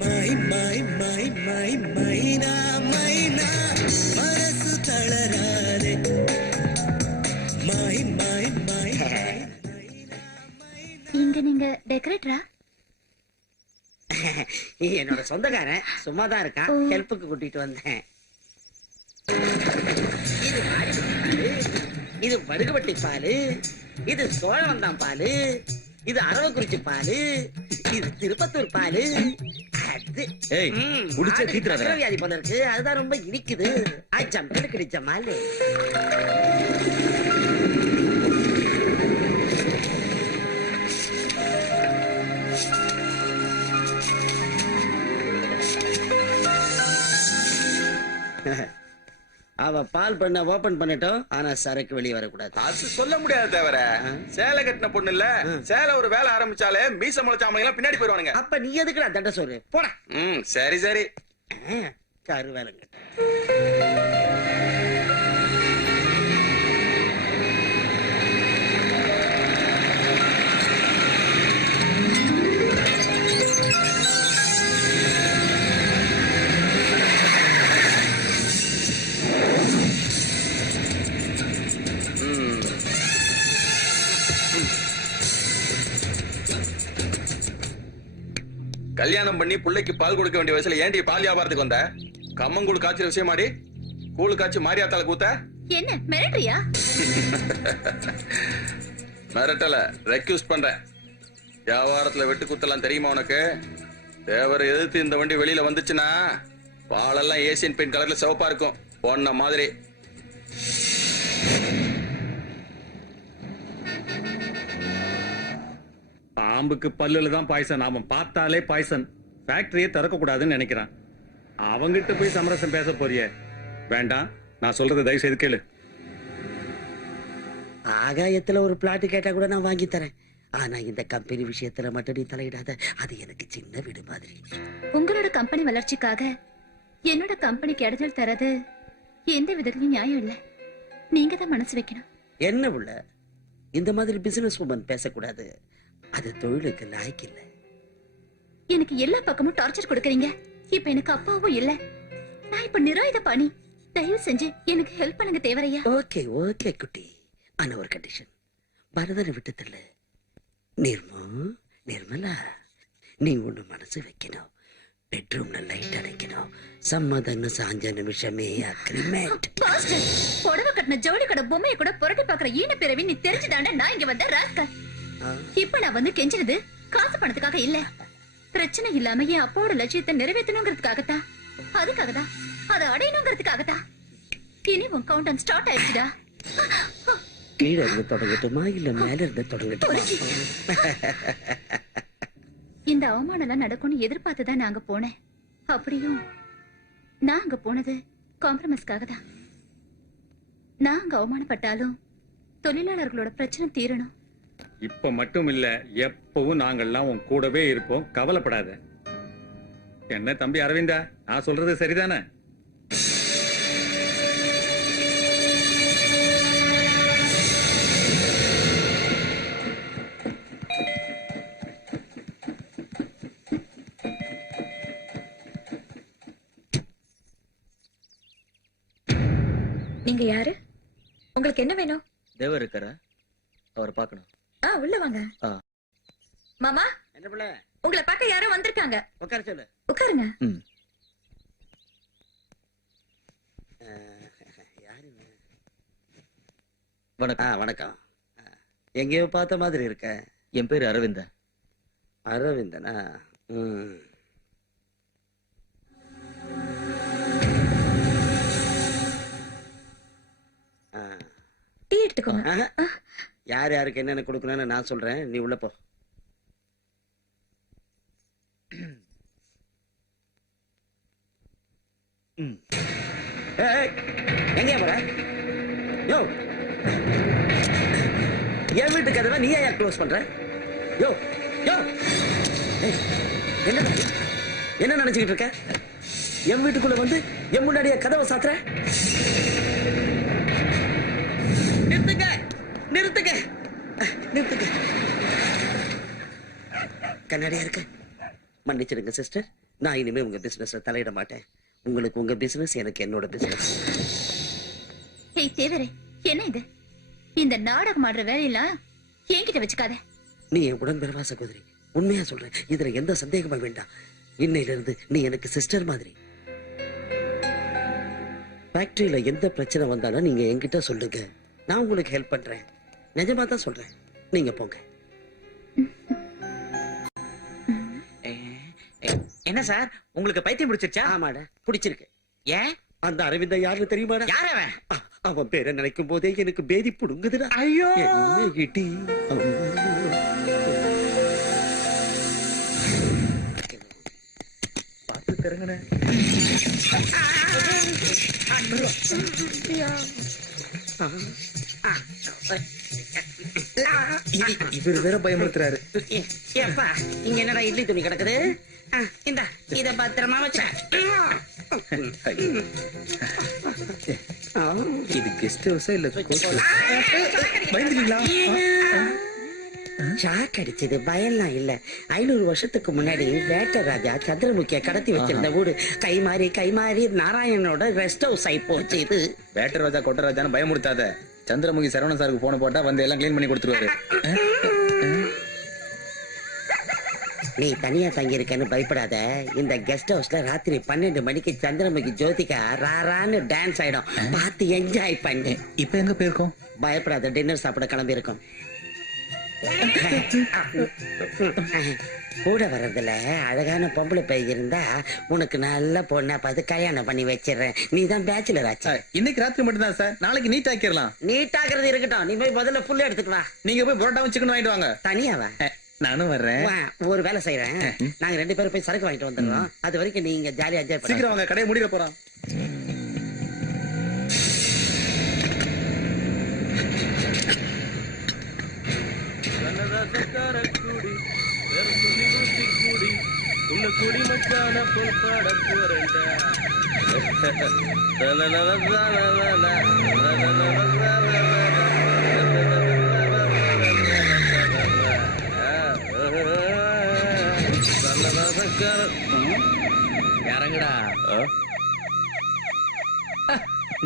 மை மை மை மை மைனா மைனா மனசு தளராதே. மை மை மை. இங்க நீங்க டெக்கரேட்டரா? என்னோட சொந்தக்காரன் சும்மாதான் இருக்கான், ஹெல்ப்புக்கு கூட்டிட்டு வந்தேன். இது மாடுபட்டி பாலு, இது வடுகுபட்டி பாலு, இது சோழவந்தான் பாலு, இது அரவக்குறிச்சி பாலு, இது திருப்பத்தூர் பாலு. அது ஏய், குடிச்சா தீத்துறாத. வியாதி போல இருக்கு, அதுதான் ரொம்ப இனிக்குது. அஜம் கிடைச்ச மாலு. அவ பால் பண்ண ஓபன் பண்ணட்டும், ஆனா சரக்கு வெளியே வரக்கூடாது. அது சொல்ல முடியாது தவிர, சேலை கட்டின பொண்ணு இல்ல, சேலை ஒரு வேலை ஆரம்பிச்சாலே மீச முளைச்சாமலை எல்லாம் பின்னாடி போயிருவானுங்க. அப்ப நீ எதுக்குடா தண்ட சோறு போட. சரி சரி. கரு வேலைங்க. கல்யாணம் பண்ணி பிள்ளைக்கு பால் கொடுக்க வேண்டிய வயசுல ஏன்டி பால் வியாபாரத்துக்கு வந்த? கம்மங்கூழ் காய்ச்சல் விஷயமாடி கூழ் காய்ச்சி மாரியாத்தால கூத்த. என்ன மிரட்டறியா? மிரட்டல, ரெக்யூஸ்ட் பண்றேன். வியாபாரத்துல வெட்டு குத்தலாம் தெரியுமா உனக்கு? தேவரை எதிர்த்து இந்த வண்டி வெளியில வந்துச்சுன்னா பாலெல்லாம் ஏசியன் பெயிண்ட் கலர்ல சிவப்பா இருக்கும், பொண்ண மாதிரி. பாம்புக்கு பல்லுல தான் பாய்சன், நாம பார்த்தாலே பாய்சன். ஃபேக்டரியே திறக்க கூடாதுன்னு நினைக்கிறான். அவங்கிட்ட போய் சமரசம் பேச போறியே? வேண்டாம், நான் சொல்றது தயவு செய்து கேளு. ஆகாயத்துல ஒரு பிளாட் கேட்டா கூட நான் வாங்கி தரேன். ஆனா இந்த கம்பெனி விஷயத்துல மட்டும் நீ தலையிடாத, அது எனக்கு சின்ன வீடு மாதிரி. உங்களோட கம்பெனி வளர்ச்சிக்காக என்னோட கம்பெனிக்கு இடைஞ்சல் தரது எந்த விதத்திலும் நியாயம் இல்ல. நீங்க தான் மனசு வைக்கணும். என்ன உள்ள இந்த மாதிரி பிசினஸ் உமன் பேசக்கூடாது, அது தொழிலுக்கு லாய்க்கு இல்ல. எனக்கு எல்லா பக்கமும் டார்ச்சர் கொடுக்கறீங்க. இப்ப எனக்கு அப்பாவும் இல்ல, நான் இப்ப நிராயுத பாணி. தயவு செஞ்சு எனக்கு ஹெல்ப் பண்ணுங்க தேவரையா. ஓகே ஓகே குட்டி, ஆனா ஒரு கண்டிஷன். பரதனை விட்டு தள்ளு. நிர்மலா, நீ ஒண்ணு மனசு வைக்கணும், பெட்ரூம்ல லைட் அணைக்கணும், சம்மதன்னு சாஞ்ச நிமிஷமே அக்ரிமெண்ட். பாஸ்டர், புடவை கட்டின ஜவுளி கடை பொம்மையை கூட புரட்டி பாக்குற ஈன பிறவி நீ தெரிஞ்சுதாண்டா நான் இங்க வந்த ராஸ்கல். இப்ப நான் வந்து கெஞ்சிருது காசு பணத்துக்காக இல்ல, பிரச்சனை இல்லாம என் அப்பாவோட லட்சியத்தை நிறைவேற்றணுங்கிறதுக்காகத்தான். அதுக்காகதான், அதை அடையணுங்கிறதுக்காகத்தான். இனி உன் கவுண்ட் ஸ்டார்ட் ஆயிடுச்சுடா. கீழே இருந்து தொடங்கட்டுமா இல்ல மேல இருந்து தொடங்கட்டுமா? இந்த அவமானம் எல்லாம் நடக்கும்னு எதிர்பார்த்துதான் நாங்க போனேன். அப்படியும் நான் அங்க போனது காம்ப்ரமைஸ்க்காக தான். நான் அங்க அவமானப்பட்டாலும் தொழிலாளர்களோட பிரச்சனை தீரணும். இப்ப மட்டும் இல்ல, எப்பவும் நாங்கெல்லாம் உன் கூடவே இருப்போம், கவலைப்படாத. என்ன தம்பி அரவிந்தா, நான் சொல்றது சரிதானே? நீங்க யாரு? உங்களுக்கு என்ன வேணும்? தேவர் இருக்காரா? அவரை பார்க்கணும். உள்ள வாங்க. மாமா, என்ன பிள்ளை? உங்களை பார்க்க யாரோ வந்திருக்காங்க. உட்கார சொல்லு. உட்காருங்க. யாருங்க? வணக்கம். எங்கேயோ பார்த்த மாதிரி இருக்க. என் பேரு அரவிந்தன். அரவிந்தனா? டீ எடுத்துக்கோங்க. யார் யாருக்கு என்னென்ன கொடுக்கணும்னு நான் சொல்றேன், நீ உள்ள போ. எங்க போற? யோ, என் வீட்டு கதவை நீ ஏன் க்ளோஸ் பண்ற? யோ யோ, என்ன என்ன நினைச்சுக்கிட்டு இருக்க? என் வீட்டுக்குள்ள வந்து என் முன்னாடியே கதவை சாத்துற? நிறுத்துங்க, நிறுத்துங்க, நிறுத்துங்க. கண்ணாடியா இருக்கு. மன்னிச்சிடுங்க சிஸ்டர், நான் இனிமே உங்க பிசினஸ்ல தலையிட மாட்டேன். உங்களுக்கு உங்க பிசினஸ், எனக்கு என்னோட பிசினஸ். ஏய் தேவரே, என்ன இது? இந்த நாடகம் ஆடுற வேலையெல்லாம் என்கிட்ட வச்சுக்காத. நீ என் உடன்பிறவா சகோதரி, உண்மையா சொல்றேன், இதுல எந்த சந்தேகமும் வேண்டாம். இன்னையில இருந்து நீ எனக்கு சிஸ்டர் மாதிரி. ஃபேக்டரியில எந்த பிரச்சனை வந்தாலும் நீங்க என்கிட்ட சொல்லுங்க, நான் உங்களுக்கு ஹெல்ப் பண்றேன். நிஜமா தான் சொல்றேன், நீங்க போங்க. என்ன சார், உங்களுக்கு பைத்தியம் பிடிச்சிருச்சா? ஆமாடா, பிடிச்சிருக்கு. ஏன்? அந்த அரவிந்தா யாருன்னு தெரியுமாடா? யார் அவன்? அவன் பேரை நினைக்கும் போதே எனக்கு பேதி புடுங்குதுடா. ஐயோ, என்ன கிட்டி? பார்த்து திறங்கண்ணே. இவர் வேற பயமுறுத்துறாரு. ஏப்பா, இங்க என்னடா இட்லி துணி கிடக்குது? இந்த இத பத்திரமா வச்ச. இது கெஸ்ட் ஹவுஸா இல்ல? பயந்துட்டீங்களா? ஷாக் அடிச்சது, பயம்லாம் இல்ல. 500 வருஷத்துக்கு முன்னாடி வேட்ட ராஜா சந்திரமுகிய கடத்தி வச்சிருந்த ஊரு கை மாறி நாராயணனோட ரெஸ்ட் ஹவுஸ் ஆயி போச்சு. இது வேட்ட ராஜா கொட்ட ராஜான்னு பயமுறுத்தாத. சந்திரமுகி சரவணன் சாருக்கு போன போட்டா வந்து எல்லாம் கிளீன் பண்ணி கொடுத்துருவாரு. நீ தனியா தங்கி இருக்கன்னு பயப்படாத. இந்த கெஸ்ட் ஹவுஸ்ல ராத்திரி 12 மணிக்கு சந்திரமுகி ஜோதிகா ராரான்னு டான்ஸ் ஆயிடும். பார்த்து என்ஜாய் பண்ணு. இப்ப எங்க போயிருக்கோம்? பயப்படாத, டின்னர் சாப்பிட கிளம்பி இருக்கோம். கூட வர்றதுல அழகான பொம்பளை பை இருந்தா உனக்கு நல்ல பொண்ணா பார்த்து கல்யாணம் பண்ணி வச்சிடறேன். நீ தான் பேச்சுலர் ஆச்சு. இன்னைக்கு ராத்திரி மட்டும் தான் சார், நாளைக்கு நீட் ஆக்கிடலாம். நீட்டாக்குறது இருக்கட்டும், நீ போய் முதல்ல ஃபுல்லா எடுத்துட்டு வா. நீங்க போய் புரோட்டாவும் சிக்கன் வாங்கிட்டு வாங்க. தனியாவா? நானும் வர்றேன். ஒரு வேலை செய்யறேன், நாங்க 2 பேரும் போய் சரக்கு வாங்கிட்டு வந்துடுறோம். அது வரைக்கும் நீங்க ஜாலியா என்ஜாய் பண்ணு. சீக்கிரம் வாங்க, கடையை முடிக்க போறோம். இறங்குடா.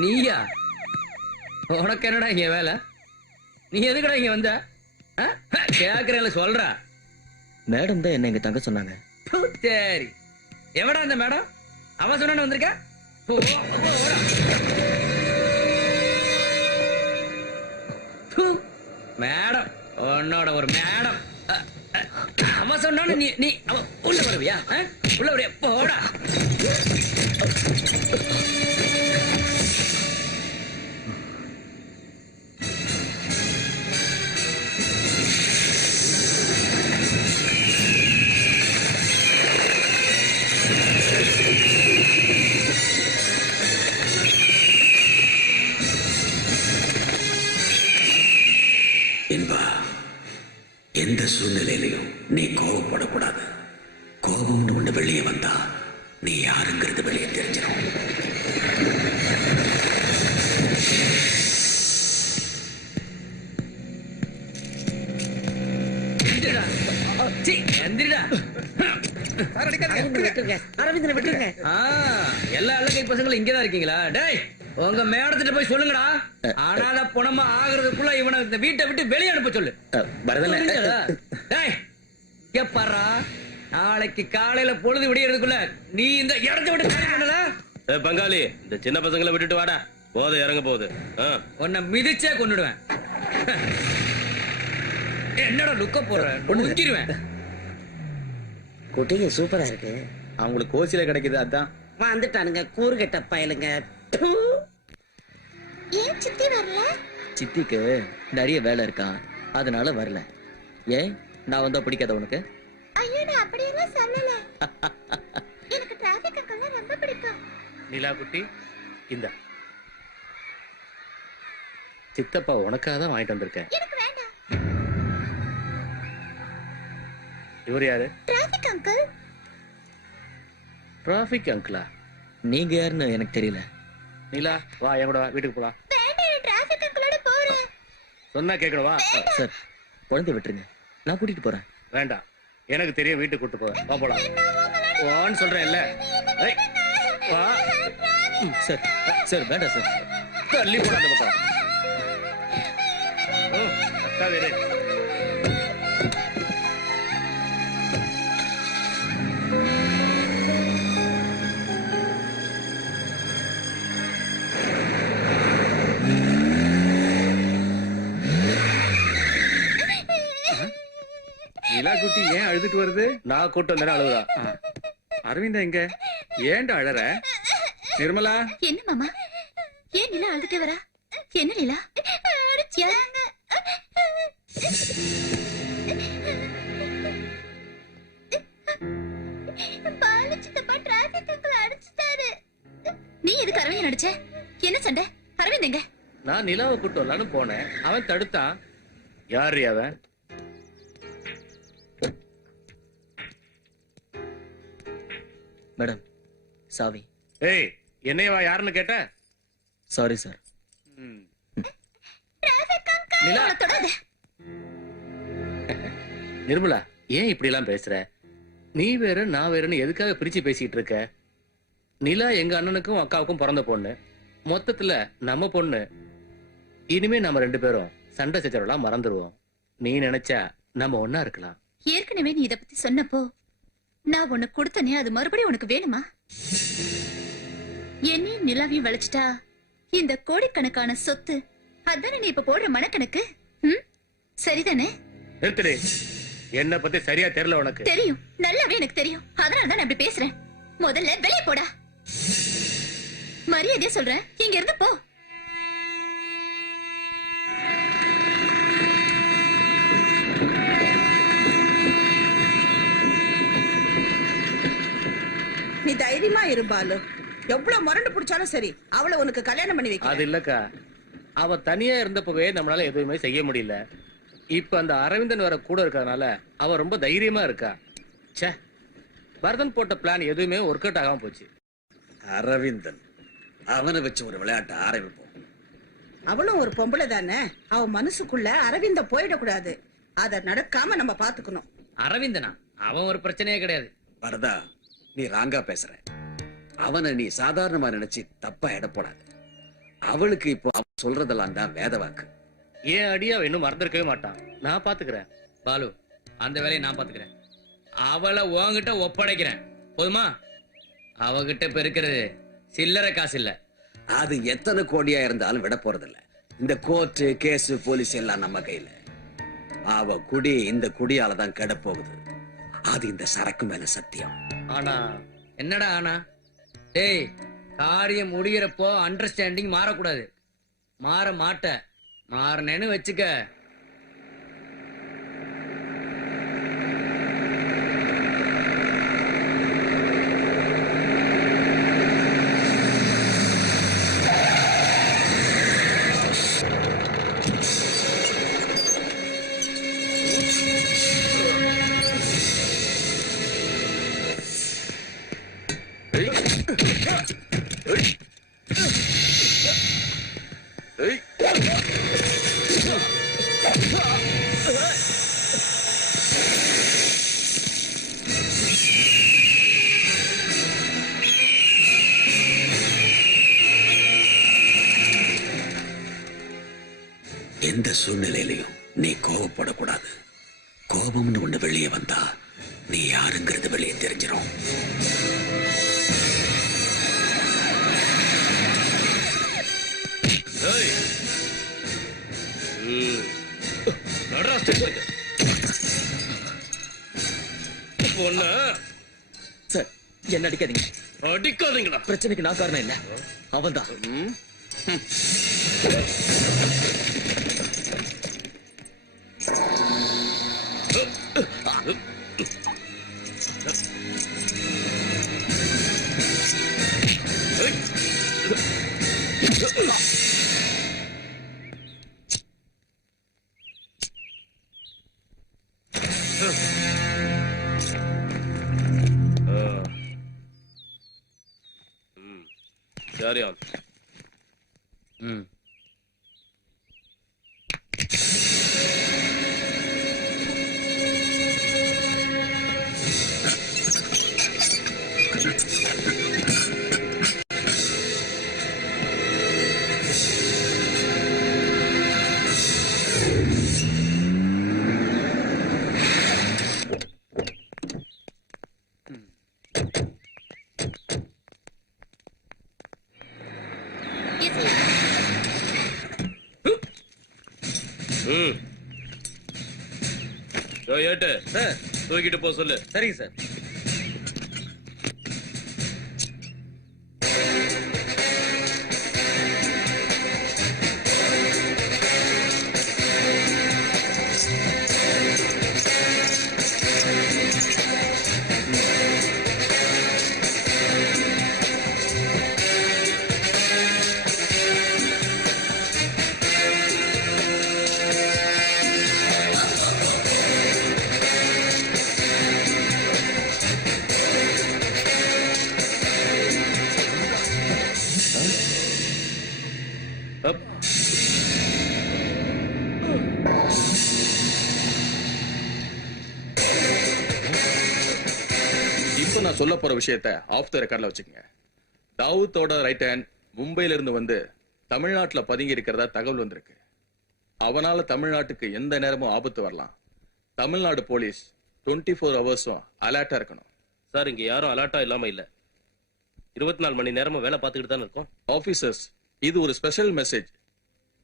நீயா? உனக்கு என்னடா இங்க வேலை? நீ எதுக்குடா இங்க வந்த? கேக்குறேன்ல, சொல்றா. மேடம் தான் என்ன இங்க தங்க சொன்னாங்க. சரி, எவடா அந்த மேடம்? அவன் சொன்னு வந்திருக்க. மேடம், உன்னோட ஒரு மேடம். அவன் சொன்னான்னு நீ அவன் உள்ள வருவியா? உள்ள வருவியா? போடா. என்பா, எந்த சூழ்நிலையிலையும் நீ கோபப்படக்கூடாது. கோபம்னு ஒண்ணு வெளியே வந்தா நீ யாருங்கிறது வெளியே தெரிஞ்சிடும். அரவிந்தனை விட்டுருங்க. எல்லா அழகை பசங்களும் இங்கதான் இருக்கீங்களா? டேய், உங்க மேடத்திட்ட போய் சொல்லுங்கடா. ஆனால பணமா ஆகுறதுக்குள்ள இவனை இந்த வீட்டை விட்டு வெளியே அனுப்ப சொல்லு. டேய், பாரா, நாளைக்கு காலையில பொழுது விடியறதுக்குள்ள நீ இந்த இடத்தை விட்டு காலி பண்ணல. பங்காளி, இந்த சின்ன பசங்களை விட்டுட்டு வாடா, போதை இறங்க போகுது. உன்னை மிதிச்சே கொன்னுடுவேன். என்னடா லுக்க போற? முடிஞ்சிருவேன். குட்டிங்க சூப்பரா இருக்கு. அவங்களுக்கு கோசில கிடைக்குது, அதான் வந்துட்டானுங்க கூறுகட்ட பயலுங்க. ஏன் சித்தி வரல? சித்திக்கு நிறைய வேலை இருக்கான், அதனால வரல. ஏன் நான் வந்தா பிடிக்காத உனக்கு? ஐயோ, நான் அப்படியெல்லாம் சொல்லல. எனக்கு டிராபிக் அங்கிள் ரொம்ப பிடிக்கும். நிலா குட்டி, இந்த சித்தப்பா உனக்காக தான் வாங்கிட்டு வந்திருக்கேன். எனக்கு வேண்டாம். இவர் யாரு? Traffic uncle. டிராபிக் அங்கிளா? நீங்க யாருன்னு எனக்கு தெரியல. நிலா, வா என் கூட வா, வீட்டுக்கு போலாம். வேண்டாம், டிராபிக் அங்கிளோட போறேன். சொன்னா கேட்கணும், வா. சார், குழந்தை விட்டுருங்க, நான் கூட்டிட்டு போறேன். வேண்டாம், எனக்கு தெரியும், வீட்டுக்கு கூட்டு போறேன். வா போலாம். வான்னு சொல்றேன் இல்ல. வா. சார் சார், வேண்டாம் சார். தள்ளி போடா அந்த பக்கம். அக்காவே இரு. நிலா குட்டி ஏன் அழுதுட்டு வருது? நான் கூட்டு வந்தேன், அழுகுதா? அரவிந்தா எங்க? ஏன்டா அழற? நிர்மலா, என்ன மாமா, ஏன் நிலா அழுதுட்டே வரா? என்ன நிலா? நீ எதுக்கு அரவிந்த் நடிச்ச? என்ன சண்டை? அரவிந்த் எங்க? நான் நிலாவை கூட்டு வரலான்னு போனேன், அவன் தடுத்தான். யாரு அவன்? மேடம், சாவி. ஏய், என்னையவா யாருன்னு கேட்ட? Sorry sir. நிலா, நிர்மலா, ஏன் இப்படி எல்லாம் பேசுற? நீ வேற நான் வேறன்னு எதுக்காக பிரிச்சு பேசிட்டு இருக்க? நிலா எங்க அண்ணனுக்கும் அக்காவுக்கும் பிறந்த பொண்ணு, மொத்தத்துல நம்ம பொண்ணு. இனிமே நம்ம ரெண்டு பேரும் சண்டை சச்சரவெல்லாம் மறந்துடுவோம். நீ நினைச்சா நம்ம ஒன்னா இருக்கலாம். ஏற்கனவே நீ இத பத்தி சொன்னப்போ நான் உனக்கு கொடுத்தனே, அது மறுபடியும் உனக்கு வேணுமா? என்னையும் நிலாவையும் வளைச்சிட்டா இந்த கோடிக்கணக்கான சொத்து, அதானே நீ இப்ப போடுற மனக்கணக்கு? சரிதானே? நிறுத்துடு. என்ன பத்தி சரியா தெரியல உனக்கு? தெரியும், நல்லாவே எனக்கு தெரியும். அதனால தான் நான் அப்படி பேசுறேன். முதல்ல வெளியே போடா. மரியாதையா சொல்றேன், இங்க இருந்து போ. நீ தைரியமா இரு பாலு. எவ்வளவு முரண்டு பிடிச்சாலும் சரி, அவளை உனக்கு கல்யாணம் பண்ணி வைக்க. அது இல்லக்கா, அவ தனியா இருந்தப்பவே நம்மளால எதுவுமே செய்ய முடியல. இப்ப அந்த அரவிந்தன் வர கூட இருக்கறதுனால அவ ரொம்ப தைரியமா இருக்கா. ச்சே, பரதன் போட்ட பிளான் எதுவுமே ஒர்க் அவுட் ஆகாம போச்சு. அரவிந்தன், அவனை வச்சு ஒரு விளையாட்டை ஆரம்பிப்போம். அவளும் ஒரு பொம்பளை தானே, அவ மனசுக்குள்ள அரவிந்த போயிடக்கூடாது. அத நடக்காம நம்ம பாத்துக்கணும். அரவிந்தனா? அவன் ஒரு பிரச்சனையே கிடையாது. பரதா, நீ ராங்கா பேசுற. அவனை நீ சாதாரணமா நினைச்சு தப்பா எடை போடாது. அவளுக்கு இப்போ அவன் சொல்றதெல்லாம் தான் வேத வாக்கு. ஏன் அடியா இன்னும் மறந்துருக்கவே மாட்டான். நான் பாத்துக்கிறேன். பாலு, அந்த வேலையை நான் பாத்துக்கிறேன். அவளை உன்கிட்ட ஒப்படைக்கிறேன் போதுமா? அவகிட்ட இப்ப இருக்கிறது சில்லறை காசு இல்ல. அது எத்தனை கோடியா இருந்தாலும் விட போறதில்ல. இந்த கோர்ட்டு கேஸ் போலீஸ் எல்லாம் நம்ம கையில. அவ குடி இந்த குடியால தான் கெட போகுது. அது இந்த சரக்கு மேல சத்தியம். ஆனா என்னடா ஆனா? டேய், காரியம் முடிகிறப்போ அண்டர்ஸ்டாண்டிங் மாறக்கூடாது. மாற மாட்ட. மாறினேன்னு வச்சுக்க. எந்த சூழ்நிலையிலையும் நீ கோவப்படக்கூடாது. கோபம்னு ஒண்ணு வெளியே வந்தா நீ யாருங்கிறது வெளியே தெரிஞ்சிடும். சார், என்ன அடிக்காதீங்க. அடிக்காதீங்களா? பிரச்சனைக்கு நான் காரணம் இல்ல, அவன் தான். Carry on. ஏட்டு தூக்கிட்டு போ சொல்லு. சரிங்க சார். இப்ப நான் சொல்ல போற விஷயத்த ஆஃப் த ரெக்கார்ட்ல வச்சுக்கோங்க. தாவூத்தோட ரைட் ஹேண்ட் மும்பையில இருந்து வந்து தமிழ்நாட்டுல பதுங்கி இருக்கிறதா தகவல் வந்திருக்கு. அவனால தமிழ்நாட்டுக்கு எந்த நேரமும் ஆபத்து வரலாம். தமிழ்நாடு போலீஸ் 24 ஹவர்ஸும் அலர்ட்டா இருக்கணும். சார், இங்க யாரும் அலர்ட்டா இல்லாம இல்ல. 24 மணி நேரமும் வேலை பார்த்துக்கிட்டு தான் இருக்கோம். ஆபீசர்ஸ், இது ஒரு ஸ்பெஷல் மெசேஜ்.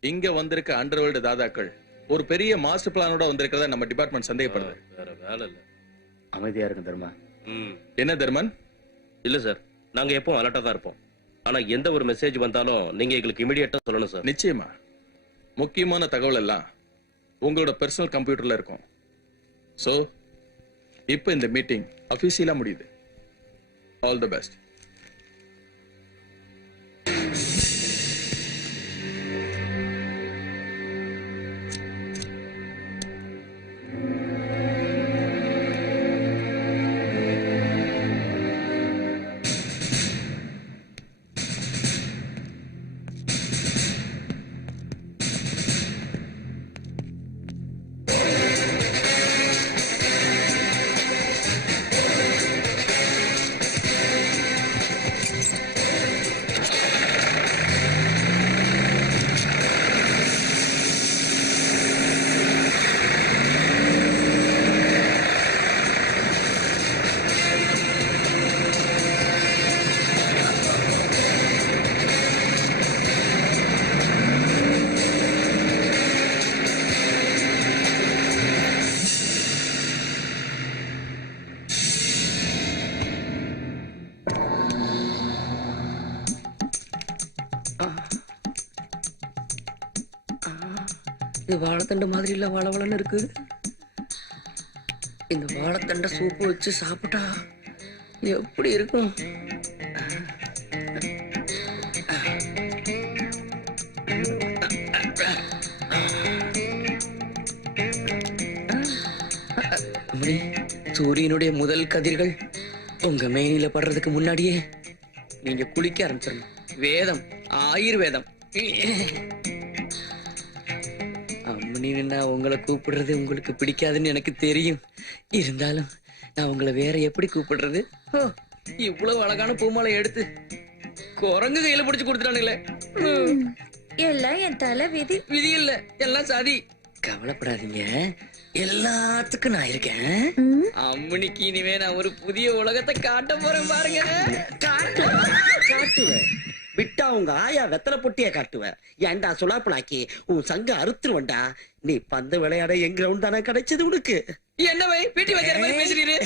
இங்க வந்திருக்க அண்டர்வேல்டு தாதாக்கள் ஒரு பெரிய மாஸ்டர் பிளானோட வந்திருக்கிறதா நம்ம டிபார்ட்மெண்ட் சந்தேகப்படுது. வேற வேலை இல்ல. அமைதியா இருக்கு தர்மா. என்ன தர்மன்? இல்ல சார், நாங்க எப்பவும் அலர்ட்டா தான் இருப்போம். ஆனா எந்த ஒரு மெசேஜ் வந்தாலும் நீங்க எங்களுக்கு இமிடியேட்டா சொல்லணும் சார். நிச்சயமா. முக்கியமான தகவல் எல்லாம் உங்களோட பர்சனல் கம்ப்யூட்டர்ல இருக்கும். சோ இப்போ இந்த மீட்டிங் அபிஷியலா முடியுது. All the best. இது வாழைத்தண்டு மாதிரி இல்ல வளவளன்னு இருக்கு. இந்த வாழைத்தண்டை சூப்பு வச்சு சாப்பிட்டா எப்படி இருக்கும்? அம்மணி, சூரியனுடைய முதல் கதிர்கள் உங்க மேனில படுறதுக்கு முன்னாடியே நீங்க குளிக்க ஆரம்பிச்சிடணும். வேதம், ஆயுர்வேதம். அம்மனின்னு நான் உங்களை கூப்பிடுறது உங்களுக்கு பிடிக்காதுன்னு எனக்கு தெரியும். இருந்தாலும் நான் உங்களை வேற எப்படி கூப்பிடுறது? ஓ, இவ்வளவு அழகான பூமாலை எடுத்து குரங்கு கையில பிடிச்சு கொடுத்துட்டானுங்களே. எல்லாம் என் தலை விதி. விதி இல்ல, எல்லாம் சாதி. கவலைப்படாதீங்க, எல்லாத்துக்கும் நான் இருக்கேன். அம்மனிக்கு இனிமே நான் ஒரு புதிய உலகத்தை காட்ட போறேன் பாருங்க. காட்டுவேன். விட்டா உங்க ஆயா வெத்தலை பொட்டிய காட்டுவேன். ஏன்டா சுலாப்பனாக்கி உன் சங்க அறுத்துருவண்டா. நீ பந்து விளையாட என் கிரவுண்ட் தானே கிடைச்சது உனக்கு. என்னவை பீட்டி வைக்கிற மாதிரி பேசுறீரு?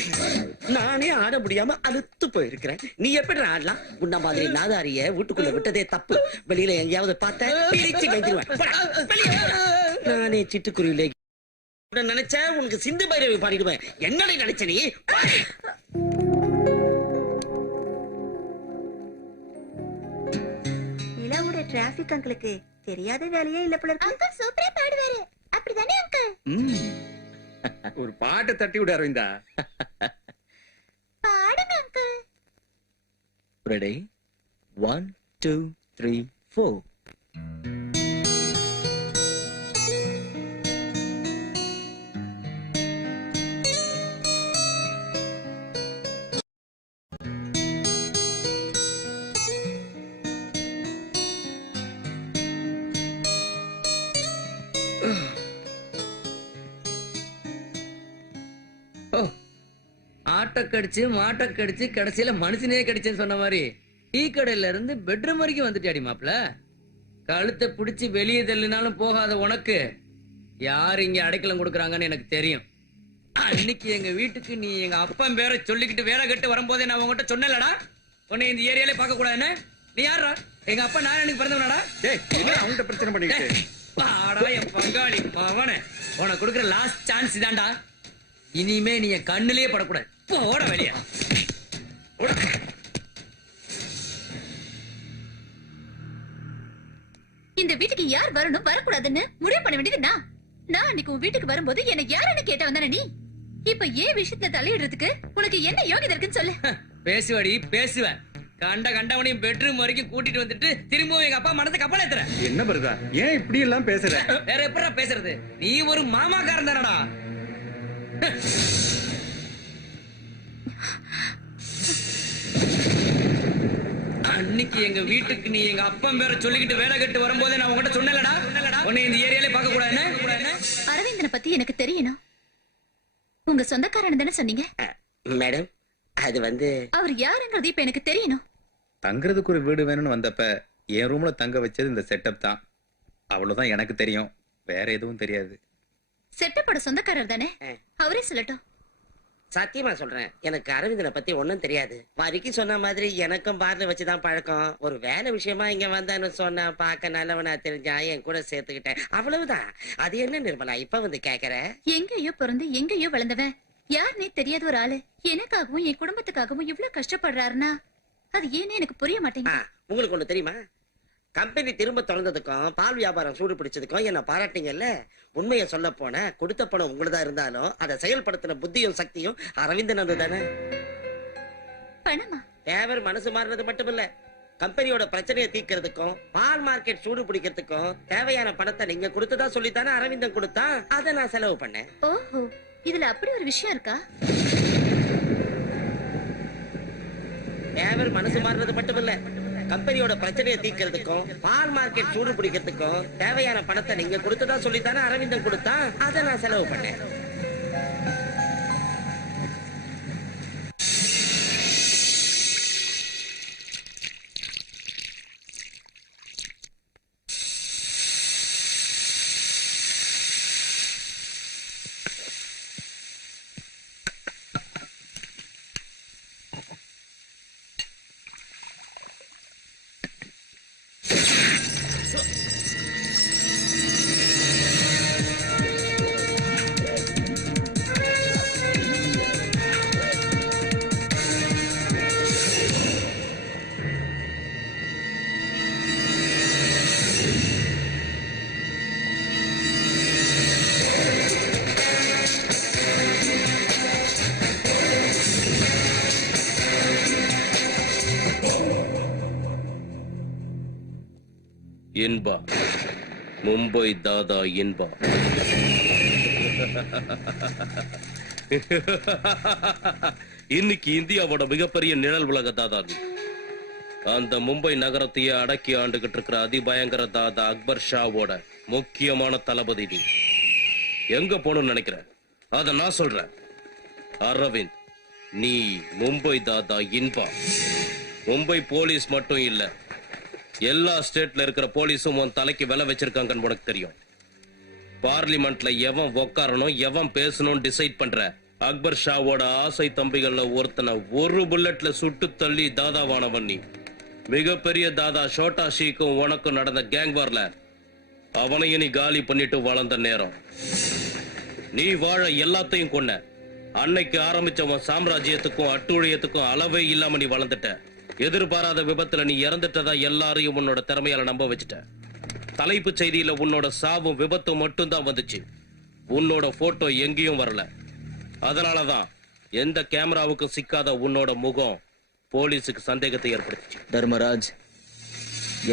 நானே ஆட முடியாம அழுத்து போயிருக்கிறேன். நீ எப்படி ஆடலாம்? உன்ன மாதிரி நாதாரிய வீட்டுக்குள்ள விட்டதே தப்பு. வெளியில எங்கேயாவது பார்த்த பிரிச்சு கைதிருவேன். நானே சிட்டுக்குருவிலே நினைச்ச உனக்கு சிந்து பைரவி பாடிடுவேன். என்னடி நினைச்ச நீ? நிலாவோட டிராபிக் அங்கிளுக்கு தெரியாத வேலையே இல்ல போல இருக்கு. அங்கிள் சூப்பரா பாடுவாரு. அப்படிதானே அங்கிள்? ஒரு பாட்டை தட்டி விட அரவிந்தா. பாடுங்க அங்கிள். ரெடி? 1 2 3 4. ஆட்டை கடிச்சு மாட்டை கடிச்சு கடைசியில மனுஷனே கடிச்சேன்னு சொன்ன மாதிரி டீ கடையில இருந்து பெட்ரூம் வரைக்கும் வந்துட்டாடி மாப்ள. கழுத்தை பிடிச்சு வெளியே தள்ளினாலும் போகாத உனக்கு யார் இங்க அடைக்கலம் கொடுக்குறாங்கன்னு எனக்கு தெரியும். அன்னைக்கு எங்க வீட்டுக்கு நீ எங்க அப்பன் பேரை சொல்லிக்கிட்டு வேலை கட்டு வரும்போதே நான் உங்ககிட்ட சொன்னலடா, உன்னை இந்த ஏரியாலே பார்க்க கூடாதுன்னு. நீ யாரா? எங்க அப்பா நான் எனக்கு பிறந்தவனடா. அவன்கிட்ட பிரச்சனை பண்ணிக்கிட்டு ஆடா என் பங்காளி அவன உனக்கு கொடுக்குற லாஸ்ட் சான்ஸ் இதான்டா. இனிமே நீ என் கண்ணிலேயே படக்கூடாது. போட வெளியா. இந்த வீட்டுக்கு யார் வரணும் வரக்கூடாதுன்னு முடிவு பண்ண வேண்டியது நான் அன்னைக்கு உன் வீட்டுக்கு வரும்போது என்ன யாருன்னு கேட்ட வந்தானே நீ. இப்ப ஏன் விஷயத்துல தலையிடுறதுக்கு உனக்கு என்ன யோகிதை இருக்குன்னு சொல்லு. பேசுவடி பேசுவேன். கண்டவனையும் பெட்ரூம் வரைக்கும் கூட்டிட்டு வந்துட்டு திரும்பவும் எங்க அப்பா மனத்தை கப்பல் ஏத்துற. என்ன வருதா? ஏன் இப்படி எல்லாம் பேசுற? வேற எப்படா பேசுறது? நீ ஒரு மாமாக்காரன் தானடா. அன்னைக்கு எங்க வீட்டுக்கு நீ எங்க அப்பன் பேரை சொல்லிக்கிட்டு வேலை கட்டு வரும்போதே நான் உங்ககிட்ட சொன்னலடா, உன்னை இந்த ஏரியாலே பார்க்க கூடாதுன்னு. அரவிந்தனை பத்தி எனக்கு தெரியணும். உங்க சொந்தக்காரன் தானே சொன்னீங்க? மேடம், அது வந்து அவர் யாருங்கிறது இப்ப எனக்கு தெரியணும். தங்குறதுக்கு ஒரு வீடு வேணும்னு வந்தப்ப என் ரூம்ல தங்க வச்சது இந்த செட்டப் தான். அவ்வளவுதான் எனக்கு தெரியும், வேற எதுவும் தெரியாது. செட்டப்போட சொந்தக்காரர் தானே, அவரே சொல்லட்டும். சத்தியமா சொல்றேன், எனக்கு அரவிந்தனை பத்தி ஒண்ணும் தெரியாது. வரிக்கு சொன்ன மாதிரி எனக்கும் பார்ல வச்சுதான் பழக்கம். ஒரு வேலை விஷயமா இங்க வந்தான்னு சொன்ன, பார்க்க நல்லவனா தெரிஞ்சா என் கூட சேர்த்துக்கிட்டேன், அவ்வளவுதான். அது என்ன நிர்மலா இப்ப வந்து கேக்குற? எங்கேயோ பிறந்து எங்கேயோ வளர்ந்தவன் யாருன்னே தெரியாத ஒரு ஆளு எனக்காகவும் என் குடும்பத்துக்காகவும் இவ்வளவு கஷ்டப்படுறாருன்னா அது ஏன்னு எனக்கு புரிய மாட்டேங்குது. உங்களுக்கு ஒண்ணு தெரியுமா? கம்பெனி திரும்ப திறந்ததுக்கும் பால் வியாபாரம் சூடு பிடிச்சதுக்கும் என்ன பாராட்டிங்கல்ல. உண்மையை சொல்ல போன கொடுத்த பணம் உங்களுதான் இருந்தாலும் அதை செயல்படுத்தின புத்தியும் சக்தியும் அரவிந்தன் தானே. பணமா? தேவர் மனசு மாறினது மட்டும் இல்ல, கம்பெனியோட பிரச்சனையை தீர்க்கிறதுக்கும் பால் மார்க்கெட் சூடு பிடிக்கிறதுக்கும் தேவையான பணத்தை நீங்க கொடுத்ததா சொல்லித்தானே அரவிந்தன் கொடுத்தான். அதை நான் செலவு பண்ணேன். ஓஹோ, இதுல அப்படி ஒரு விஷயம் இருக்கா? தேவர் மனசு மாறினது மட்டும் இல்ல, கம்பெனியோட பிரச்சனையை தீர்க்கிறதுக்கும் பால் மார்க்கெட் சூடு பிடிக்கிறதுக்கும் தேவையான பணத்தை நீங்க கொடுத்ததா சொல்லித்தானே அரவிந்தன் கொடுத்தான். அதை நான் செலவு பண்ணேன். இன்பா, மும்பை தாதா இன்பா. இன்னைக்கு இந்தியாவோட மிகப்பெரிய நிழல் உலக தாதா நீ. அந்த மும்பை நகரத்தையே அடக்கி ஆண்டுகிட்டு இருக்கிற அதிபயங்கர தாதா அக்பர் ஷாவோட முக்கியமான தளபதி நீ. எங்க போகணும்னு நினைக்கிற அத நான் சொல்றேன். அரவிந்த், நீ மும்பை தாதா இன்பா. மும்பை போலீஸ் மட்டும் இல்ல, எல்லா ஸ்டேட்ல இருக்கிற போலீஸும் உன் தலைக்கு விலை வச்சிருக்காங்கன்னு உனக்கு தெரியும். பார்லிமெண்ட்ல எவன் உக்காரணும் எவன் பேசணும் டிசைட் பண்ற அக்பர் ஷாவோட ஆசை தம்பிகள்ல ஒருத்தனை ஒரு புல்லட்ல சுட்டு தள்ளி தாதாவானவன் நீ. மிகப்பெரிய தாதா ஷோட்டா ஷீக்கும் உனக்கும் நடந்த கேங் வார்ல அவனையும் நீ காலி பண்ணிட்டு வளர்ந்த நேரம். நீ வாழ எல்லாத்தையும் கொன்ன. அன்னைக்கு ஆரம்பிச்சவன் சாம்ராஜ்யத்துக்கும் அட்டூழியத்துக்கும் அளவே இல்லாம நீ வளர்ந்துட்ட. எதிர்பாராத விபத்துல நீ இறந்துட்டதா எல்லாரையும் உன்னோட திறமையால நம்ப வச்சுட்ட. தலைப்பு செய்தியில உன்னோட சாவும் விபத்து மட்டும் தான் வந்துச்சு. உன்னோட போட்டோ எங்கேயும் வரல. அதனாலதான் எந்த கேமராவுக்கும் சிக்காத உன்னோட முகம் போலீஸுக்கு சந்தேகத்தை ஏற்படுத்துச்சு. தர்மராஜ்,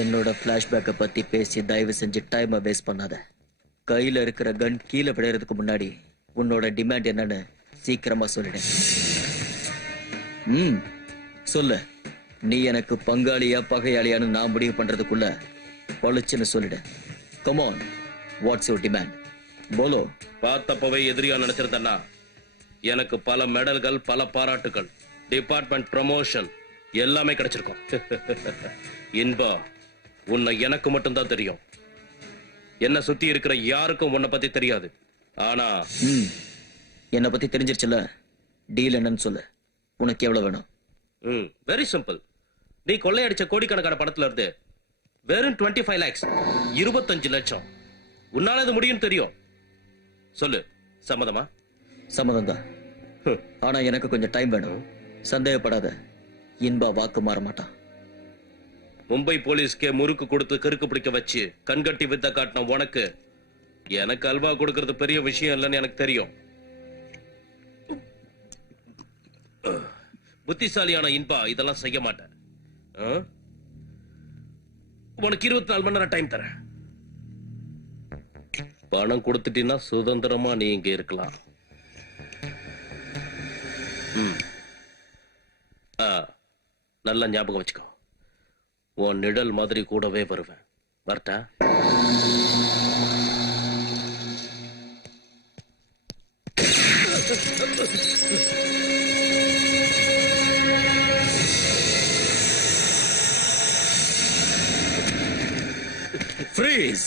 என்னோட பிளாஷ்பேக்கை பத்தி பேசி தயவு செஞ்சு டைமை வேஸ்ட் பண்ணாத. கையில இருக்கிற கன் கீழே விளையறதுக்கு முன்னாடி உன்னோட டிமாண்ட் என்னன்னு சீக்கிரமா சொல்லிடு. சொல்லு. நீ எனக்கு பங்காளியா பகையாளியான்னு நான் முடிவு பண்றதுக்குள்ள பளிச்சுன்னு சொல்லிடு. Come on, what's your demand? போலோ. பார்த்தப்பவே எதிரியா நினைச்சிருந்தா எனக்கு பல மெடல்கள், பல பாராட்டுகள், டிபார்ட்மெண்ட் ப்ரமோஷன் எல்லாமே கிடைச்சிருக்கும். இன்பா, உன்னை எனக்கு மட்டும்தான் தெரியும். என்ன சுத்தி இருக்கிற யாருக்கும் உன்னை பத்தி தெரியாது. ஆனா என்னை பத்தி தெரிஞ்சிருச்சுல, டீல் என்னன்னு சொல்லு. உனக்கு எவ்வளவு வேணும்? Very simple. நீ கொள்ளையடிச்ச கோடிக்கணக்கான பணத்துல இருந்து வெறும் 25 lakhs, 25 லட்சம். உன்னால இது முடியும் தெரியும். சொல்லு, சம்மதமா? சம்மதம் தான். ஆனா எனக்கு கொஞ்சம் டைம் வேணும். சந்தேகப்படாத, இன்பா வாக்கு மாற மாட்டான். மும்பை போலீஸ்க்கே முறுக்கு கொடுத்து கிறுக்கு பிடிக்க வச்சு கண்கட்டி வித்த காட்டின உனக்கு எனக்கு அல்வா கொடுக்கறது பெரிய விஷயம் இல்லைன்னு எனக்கு தெரியும். புத்திசாலியான இன்பா இதெல்லாம் செய்ய மாட்டேன். உனக்கு 24 மணி நேரம் டைம் தரேன். பணம் கொடுத்துட்டீங்கன்னா சுதந்திரமா நீ இங்க இருக்கலாம். நல்லா ஞாபகம் வச்சுக்கோ. உன் நிழல் மாதிரி கூடவே வருவேன். வரட்டா? Freeze!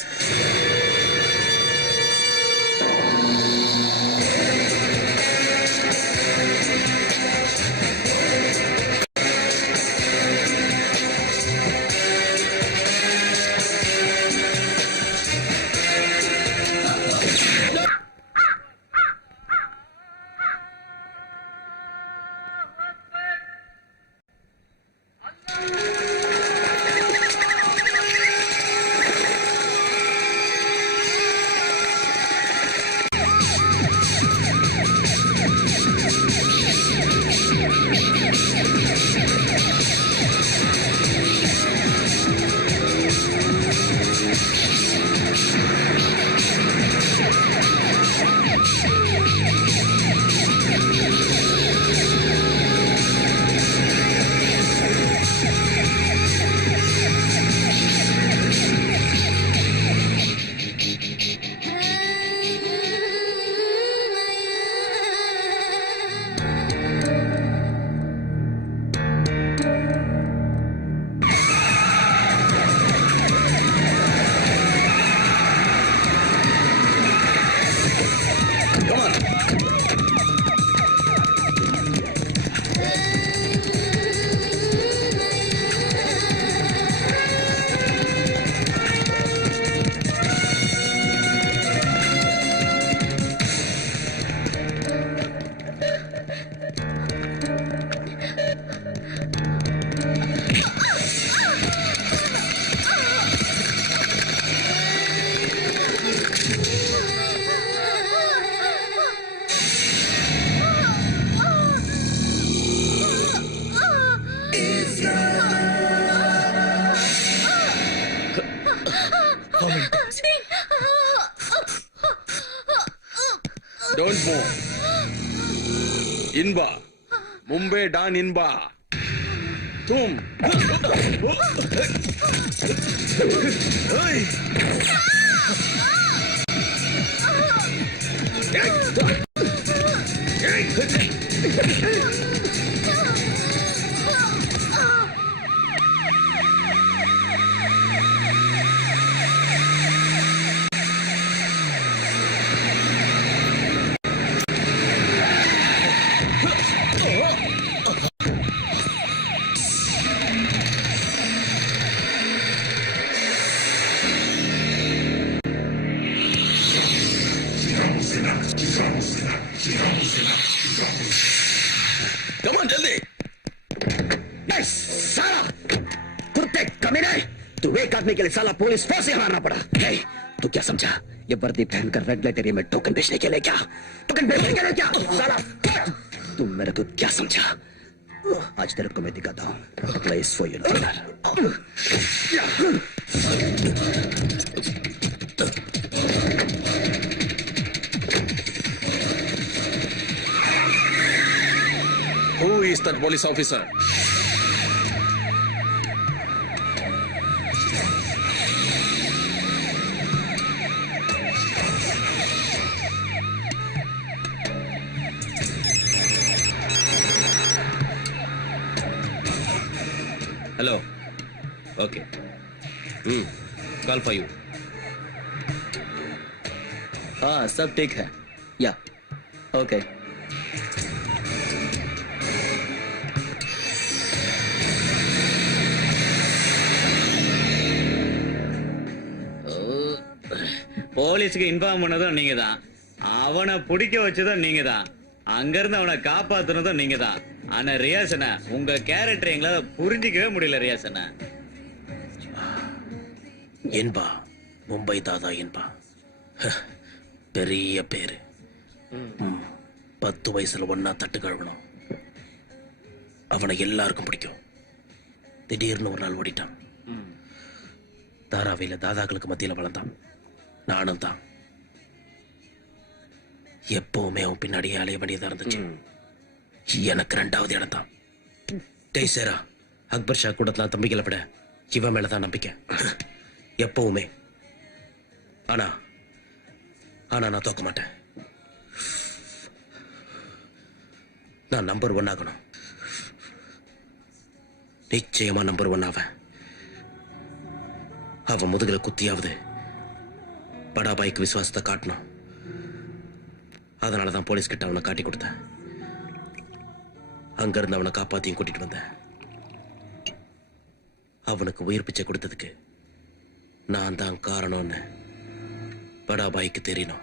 Don't move Inba Mumbai don Inba तुम कम ऑन जल्दी साला कुत्ते कमीने तू एक आदमी के लिए साला पुलिस फोर्स से मारना पड़ा। तू क्या समझा ये वर्दी पहनकर रेड लाइट एरिया में टोकन बेचने के लिए क्या? टोकन बेचने के लिए क्या साला? तुम मेरे को क्या समझा? आज तेरे को मैं दिखाता हूँ place for your dinner. Who is that police officer? Hello okay call for you. हाँ सब ठीक है या ओके போலீஸ்க்கு இன்ஃபார்ம் பண்ணதும் நீங்க தான், அவனை பிடிக்க வச்சதும் நீங்க தான், அங்க இருந்து அவனை காப்பாத்துனதும் நீங்க தான். ஆனா ரியாசனா உங்க கேரக்டர் எங்களால புரிஞ்சிக்கவே முடியல ரியாசனா. என்பா மும்பை தாதா என்பா பெரிய பேரு. 10 வயசுல ஒன்னா தட்டு கழுவணும். அவனை எல்லாருக்கும் பிடிக்கும். திடீர்னு ஒரு நாள் ஓடிட்டான். தாராவில தாதாக்களுக்கு மத்தியில வளர்ந்தான். நானும் தான் எப்பவுமே அவன் பின்னாடியே அலைய வேண்டியதா இருந்துச்சு. எனக்கு 2வது இடம் தான். டேய் சேரா, அக்பர் ஷா கூடத்துல தம்பிகளை விட இவன் மேலதான் நம்பிக்கை எப்பவுமே. ஆனா ஆனா நான் தோக்க மாட்டேன். நான் நம்பர் 1 ஆகணும். நிச்சயமா நம்பர் 1 ஆவேன். அவன் முதுகுல குத்தியாவது படாபாய்க்கு விசுவாசத்தை காட்டணும். அதனாலதான் போலீஸ் கிட்ட அவனை காட்டி கொடுத்தேன். அங்க இருந்து அவனை காப்பாத்தியும் கூட்டிட்டு வந்தேன். அவனுக்கு உயிர் பிச்சை கொடுத்ததுக்கு நான் தான் காரணம்னு படாபாய்க்கு தெரியணும்.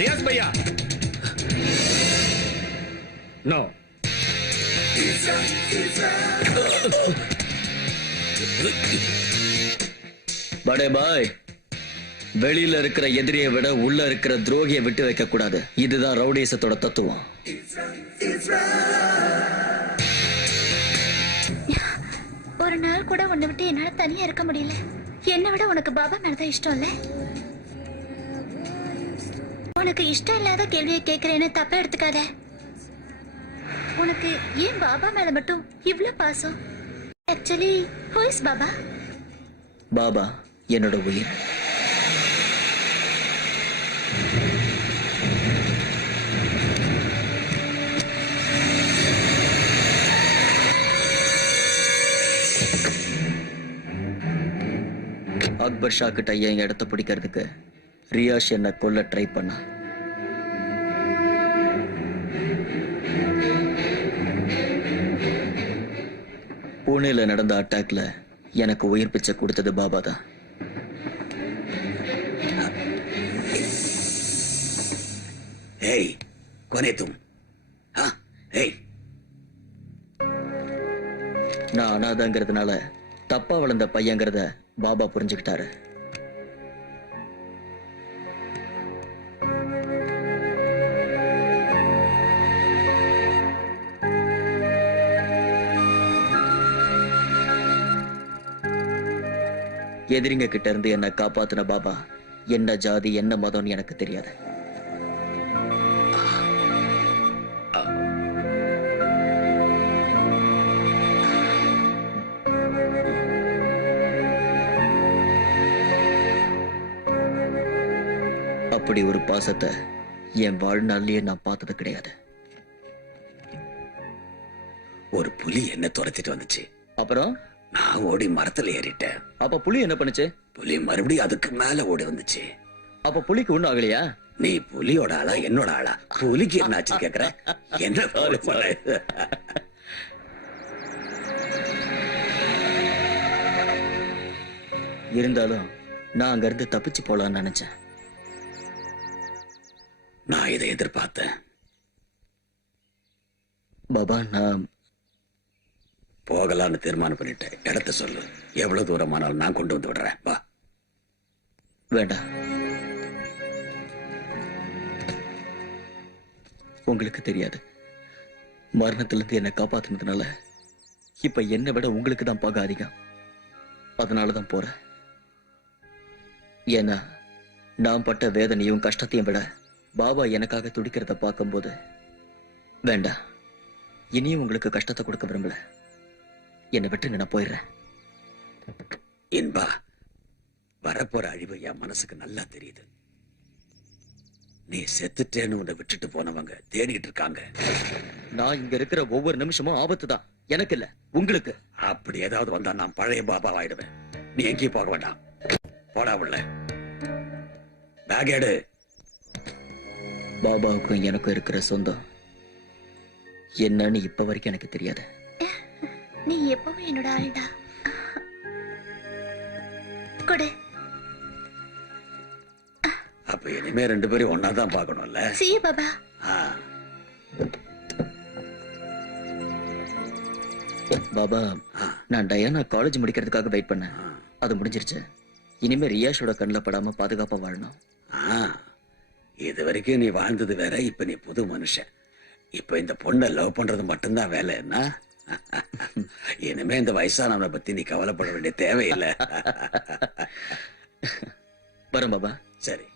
रियाज भैया நோ. படே பாய், வெளியில இருக்கிற எதிரியை விட உள்ள இருக்கிற துரோகியை விட்டு வைக்க கூடாது. இதுதான் ரவுடிசத்தோட தத்துவம். ஒரு நாள் கூட உன்னை விட்டு என்னால தனியா இருக்க முடியல. என்னை விட உனக்கு பாபா மேலதான் இஷ்டம் இல்ல. உனக்கு இஷ்டம் இல்லாத கேள்வியை கேட்கிறேன்னு தப்பா எடுத்துக்காத. உனக்கு ஏன் பாபா மேல மட்டும் இவ்ளோ பாசம்? Actually who is Baba? Baba என்னோட உயிர். அக்பர் ஷா கிட்ட என் இடத்த பிடிக்கிறதுக்கு ரியாஷ் என்ன கொல்ல ட்ரை பண்ணா. புனேல நடந்த அட்டாக்ல எனக்கு உயிர் பிச்சை கொடுத்தது பாபா தான். ஏய் கொனே தும். ஏய், நான் அனாதங்கிறதுனால தப்பா வளர்ந்த பையங்கிறத பாபா புரிஞ்சுக்கிட்டாரு. எதிரிங்க கிட்ட இருந்து என்ன காப்பாத்தின பாபா என்ன ஜாதி என்ன மதம்னு எனக்கு தெரியாது. அப்படி ஒரு பாசத்தை என் வாழ்நாள்லயே நான் பார்த்தது கிடையாது. ஒரு புலி என்ன துரத்திட்டு வந்துச்சு. அப்புறம் நான் ஓடி மரத்துல ஏறிட்டேன். அப்ப புலி என்ன பண்ணுச்சு? புலி மறுபடியும் அதுக்கு மேல ஓடி வந்துச்சு. அப்ப புலிக்கு ஒண்ணும் ஆகலையா? நீ புலியோட ஆளா என்னோட ஆளா? புலிக்கு என்னாச்சு கேக்குற? என்ன போற? இருந்தாலும் நான் அங்க இருந்து தப்பிச்சு போலான்னு நினைச்சேன். நான் இதை எதிர்பார்த்தேன். பாபா நான் போகலான்னு தீர்மானம் பண்ணிட்டேன். இடத்த சொல்லு, எவ்வளவு தூரமானாலும் நான் கொண்டு வந்து விடுறேன். வா. வேண்டாம். உங்களுக்கு தெரியாது, மரணத்துல இருந்து என்னை காப்பாத்தினதுனால இப்ப என்னை விட உங்களுக்கு தான் பகை அதிகம். அதனாலதான் போறேன். ஏன்னா நான் பட்ட வேதனையும் கஷ்டத்தையும் விட பாபா எனக்காக துடிக்கிறத பார்க்கும்போது வேண்டாம், இனியும் உங்களுக்கு கஷ்டத்தை கொடுக்க விரும்பல. என்னை விட்டுங்க, நான் போயிடுறேன். இன்பா, வரப்போற அழிவு என் மனசுக்கு நல்லா தெரியுது. நீ செத்துட்டேன்னு உன்னை விட்டுட்டு போனவங்க தேடிட்டு இருக்காங்க. நான் இங்க இருக்கிற ஒவ்வொரு நிமிஷமும் ஆபத்து தான், எனக்கு இல்ல உங்களுக்கு. அப்படி ஏதாவது வந்தா நான் பழைய பாபா ஆயிடுவேன். நீ எங்கேயும் போக வேண்டாம். போடா உள்ள. பேக் எடு. பாபாவுக்கும் எனக்கும் இருக்கிற சொந்தம் என்னன்னு இப்ப வரைக்கும் எனக்கு தெரியாது. நீ எப்பவும் என்னோட ஆள்டா. கொடு. அப்ப இனிமே ரெண்டு பேரும் ஒன்னாதான் பார்க்கணும்ல. See you, Baba. பாபா, நான் டயானா காலேஜ் முடிக்கிறதுக்காக வெயிட் பண்ணேன். அது முடிஞ்சிருச்சு. இனிமே ரியாஷோட கண்ணில் படாம பாதுகாப்பா வாழணும். இது வரைக்கும் நீ வாழ்ந்தது வேற, இப்ப நீ புது மனுஷன். இப்ப இந்த பொண்ணை லவ் பண்றது மட்டும்தான் வேலை. என்ன இனிமே இந்த வயசானவனை பத்தி நீ கவலைப்பட வேண்டிய தேவையில்லை. வரேன் பாபா. சரி.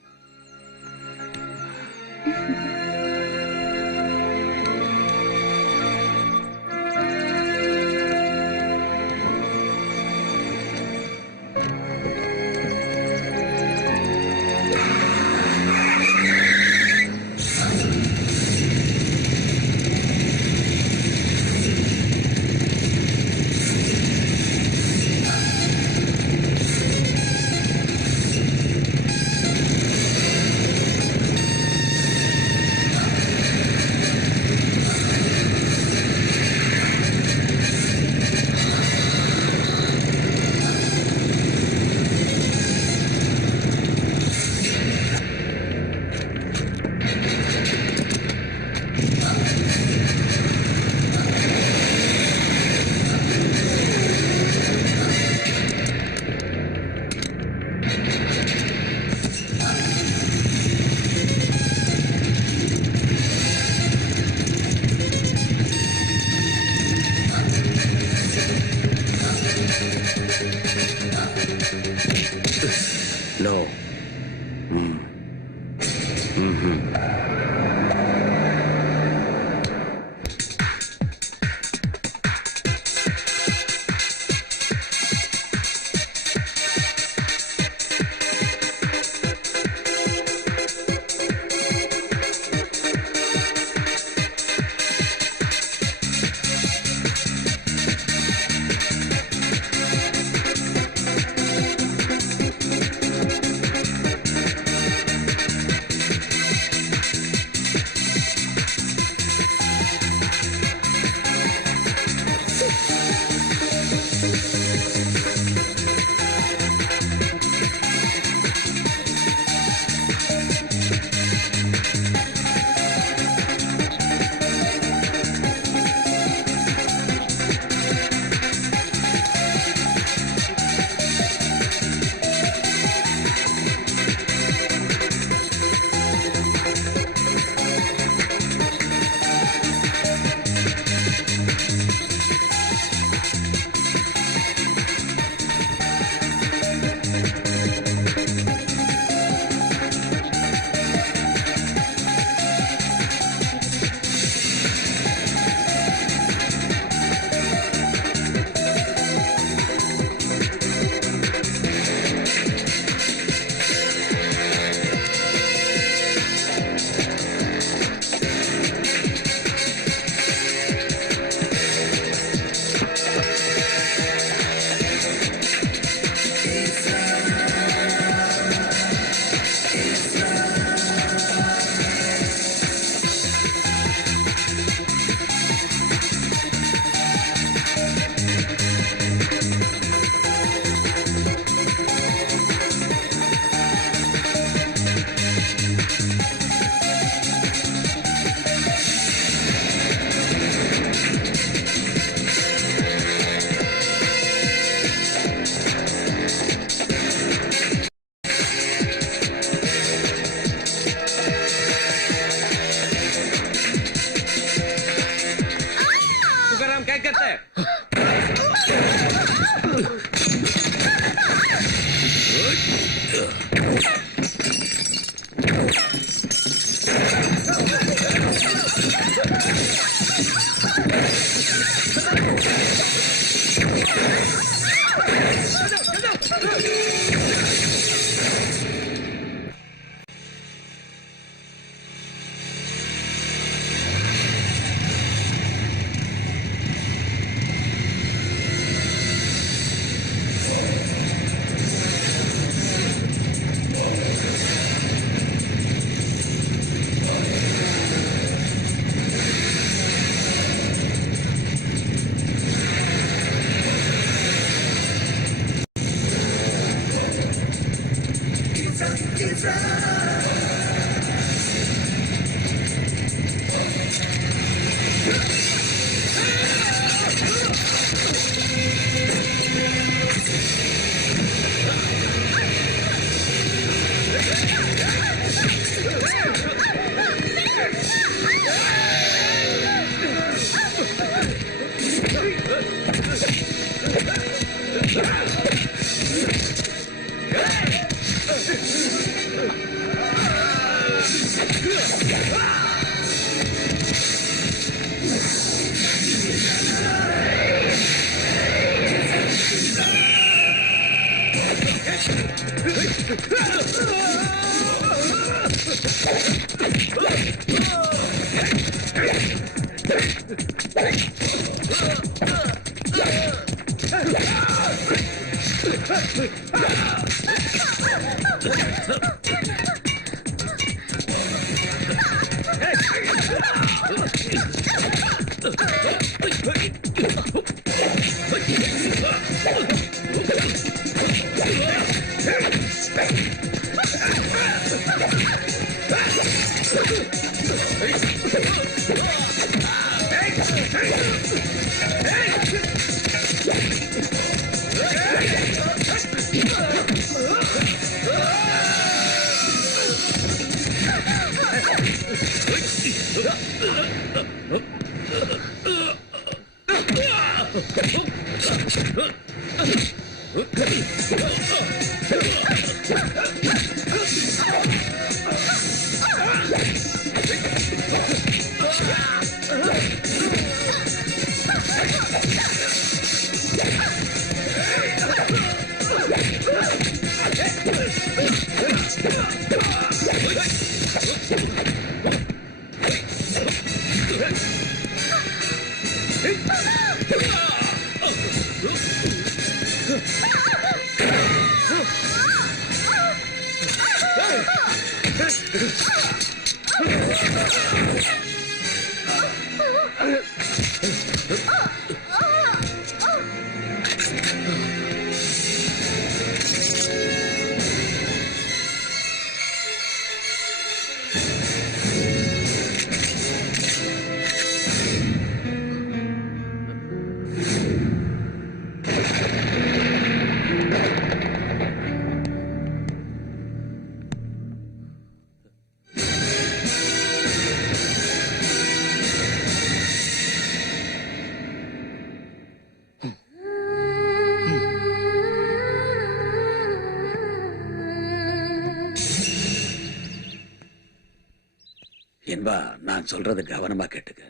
என்பா, நான் சொல்றது கவனமா கேட்டுக்க.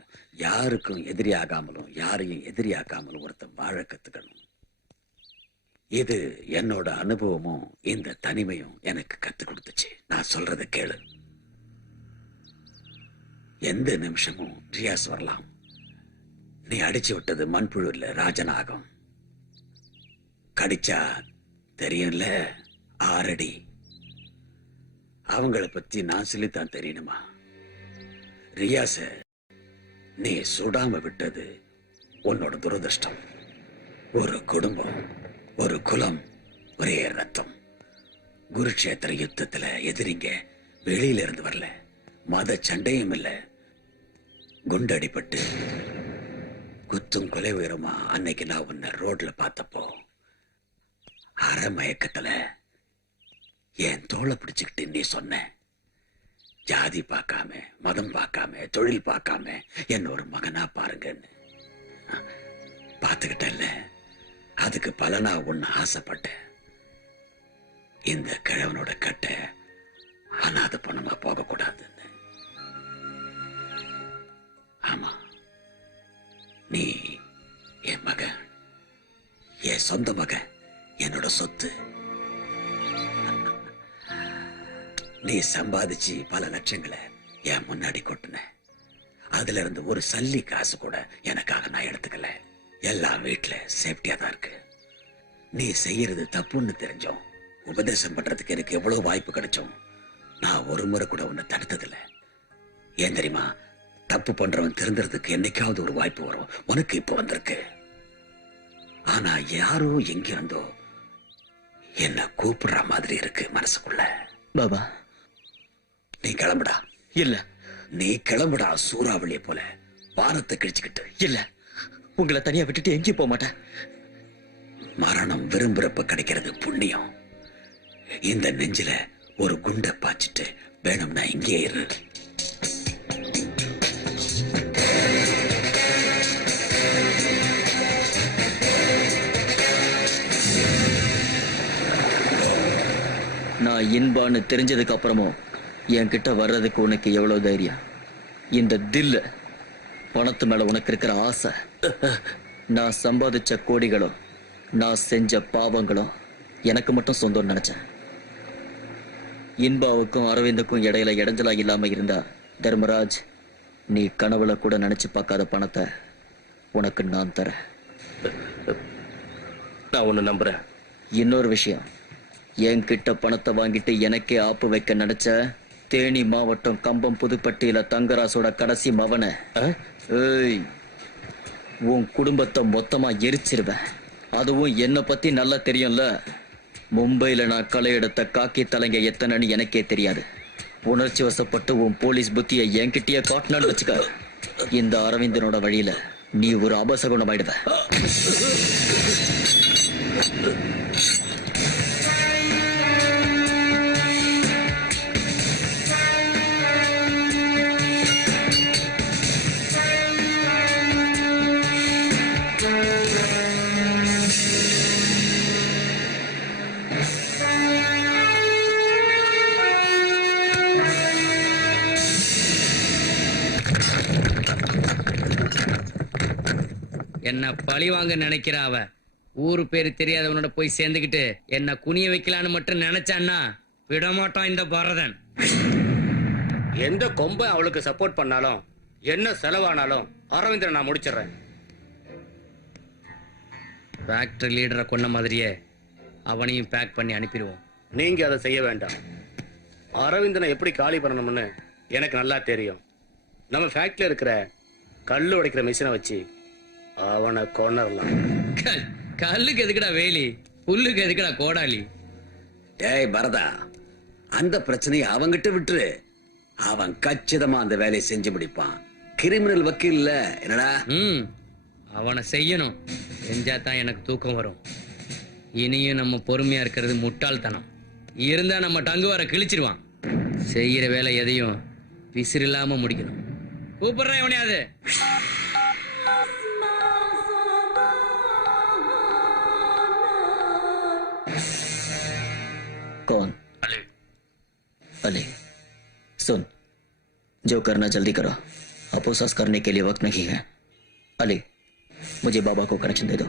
யாருக்கும் எதிரி ஆகாமலும் யாரையும் எதிரி ஆக்காமலும் ஒருத்தன் வாழ கத்துக்கணும். இது என்னோட அனுபவமும் இந்த தனிமையும் எனக்கு கத்து கொடுத்துச்சு. நான் சொல்றத கேளு. எந்த நிமிஷமும் ரியாஸ் வரலாம். நீ அடிச்சு விட்டது மண்புழு இல்ல, ராஜநாகம். கடிச்சா தெரியும்ல, 6 அடி. அவங்கள பத்தி நான் சொல்லித்தான் தெரியணுமா? ரியாச நீ சுடாம விட்டது உன்னோட துரதிருஷ்டம். ஒரு குடும்பம், ஒரு குலம், ஒரே ரத்தம். குருட்சேத்திர யுத்தத்துல எதிரிங்க வெளியில இருந்து வரல, மத சண்டையும் இல்ல. குண்டடிப்பட்டு குத்தும் கொலை உயரமா அன்னைக்கு நான் உன்னை ரோட்ல பார்த்தப்போ அரை மயக்கத்துல என் தோளை பிடிச்சுக்கிட்டு நீ சொன்ன, ஜாதி பார்க்காம, மதம் பார்க்காம, தொழில் பார்க்காம என்ன ஒரு மகனா பாருங்கன்னு. பார்த்துக்கிட்டல, அதுக்கு பலனா ஒன்னு ஆசைப்பட்டேன். இந்த கிழவனோட கட்டை அனாதை பணமா போக கூடாதுன்னு. ஆமா, நீ என் மகன், என் சொந்த மகன், என்னோட சொத்து. நீ சம்பாதிச்சு பல லட்சங்களை என் முன்னாடி கொட்டின. அதுல இருந்து ஒரு சல்லி காசு கூட எனக்காக நான் எடுத்துக்கல. எல்லாம் வீட்டுல சேஃப்டியா தான் இருக்கு. நீ செய்யறது தப்புன்னு தெரிஞ்சோம் உபதேசம் பண்றதுக்கு எனக்கு எவ்வளவு வாய்ப்பு கிடைச்சோம். நான் ஒரு முறை கூட உன்னை தடுத்ததில்லை. ஏன் தெரியுமா? தப்பு பண்றவன் திருந்துறதுக்கு என்னைக்காவது ஒரு வாய்ப்பு வரும். உனக்கு இப்போ வந்திருக்கு. ஆனா யாரோ எங்க இருந்தோ என்ன கூப்பிடுற மாதிரி இருக்கு மனசுக்குள்ள. பாபா, நீ கிளம்புடா. இல்ல, நீ கிளம்புடா. சூறாவளிய போல வானத்தை கிழிச்சுக்கிட்டு. இல்ல, உங்களை தனியா விட்டுட்டு எங்கேயும் போக மாட்டேன். மரணம் விரும்புறப்ப கிடைக்கிறது புண்ணியம். இந்த நெஞ்சில ஒரு குண்டை பாய்ச்சிட்டு வேணும்னா இங்கே இரு. நான் இன்பான்னு தெரிஞ்சதுக்கு அப்புறமும் என்கிட்ட வர்றதுக்கு உனக்கு எவ்வளவு தைரியம்? இந்த தில்லு, பணத்து மேல உனக்கு இருக்கிற ஆசை, நான் சம்பாதிச்ச கோடிகளும் நான் செஞ்ச பாவங்களும் எனக்கு மட்டும் சொந்தம் நினைச்சேன். இன்பாவுக்கும் அரவிந்துக்கும் இடையில இடைஞ்சலா இல்லாம இருந்தா தர்மராஜ், நீ கனவுல கூட நினைச்சு பார்க்காத பணத்தை உனக்கு நான் தரேன். நான் உன்னை நம்புறேன். இன்னொரு விஷயம், என்கிட்ட பணத்தை வாங்கிட்டு எனக்கே ஆப்பு வைக்க நினைச்ச தேனி மாவட்டம் கம்பம் புதுப்பட்டியில தங்கராசோட கடைசி மவன, ஏய், உன் குடும்பத்தை மொத்தமா எரிச்சிருவேன். அதுவும் என்ன பத்தி நல்லா தெரியும்ல. மும்பையில நான் களை எடுத்த காக்கி தலைங்க எத்தனைன்னு எனக்கே தெரியாது. உணர்ச்சி வசப்பட்டு உன் போலீஸ் புத்தியை என்கிட்டயே காட்டினான்னு வச்சுக்க, இந்த அரவிந்தனோட வழியில நீ ஒரு அபசகுணம் ஆயிடுவ. என்ன பழி வாங்க நினைக்கிற அவ ஊரு பேரு தெரியாதவனோட போய் சேர்ந்துக்கிட்டு என்ன குனிய வைக்கலான்னு மட்டும் நினைச்சான்னா விடமாட்டான் இந்த பரதன். எந்த கொம்பை அவளுக்கு சப்போர்ட் பண்ணாலும் என்ன செலவானாலும் அரவிந்தனை நான் முடிச்சிடுறேன். ஃபேக்டரி லீடரை கொன்ன மாதிரியே அவனையும் பேக் பண்ணி அனுப்பிடுவோம். நீங்க அதை செய்ய வேண்டாம். அரவிந்தனை எப்படி காலி பண்ணணும்னு எனக்கு நல்லா தெரியும். நம்ம ஃபேக்டரியில இருக்கிற கல்லு உடைக்கிற மிஷினை வச்சு அவனை கொன்னரலாம். கல்லுக்கு எதுக்குடா வேலி, புல்லுக்கு எதுக்குடா கோடாலி? டேய் பரதா, அந்த பிரச்சனையை அவங்கிட்ட விட்டுரு. அவன் கச்சிதமா அந்த வேலையை செஞ்சு முடிப்பான். கிரிமினல் வக்கீல் இல்ல என்னடா? அவனை செய்யணும். செஞ்சா தான் எனக்கு தூக்கம் வரும். இனியும் நம்ம பொறுமையா இருக்கிறது முட்டாள்தனம். இருந்தா நம்ம டங்கு வர கிழிச்சிருவான். செய்யற வேலை எதையும் விசிறில்லாம முடிக்கணும். கூப்பிடுறேன் எவனையாது. कौन? अली सुन, जो करना जल्दी करो. अपोसस करने के लिए वक्त नहीं है. अली, मुझे बाबा को कनेक्शन दे दो.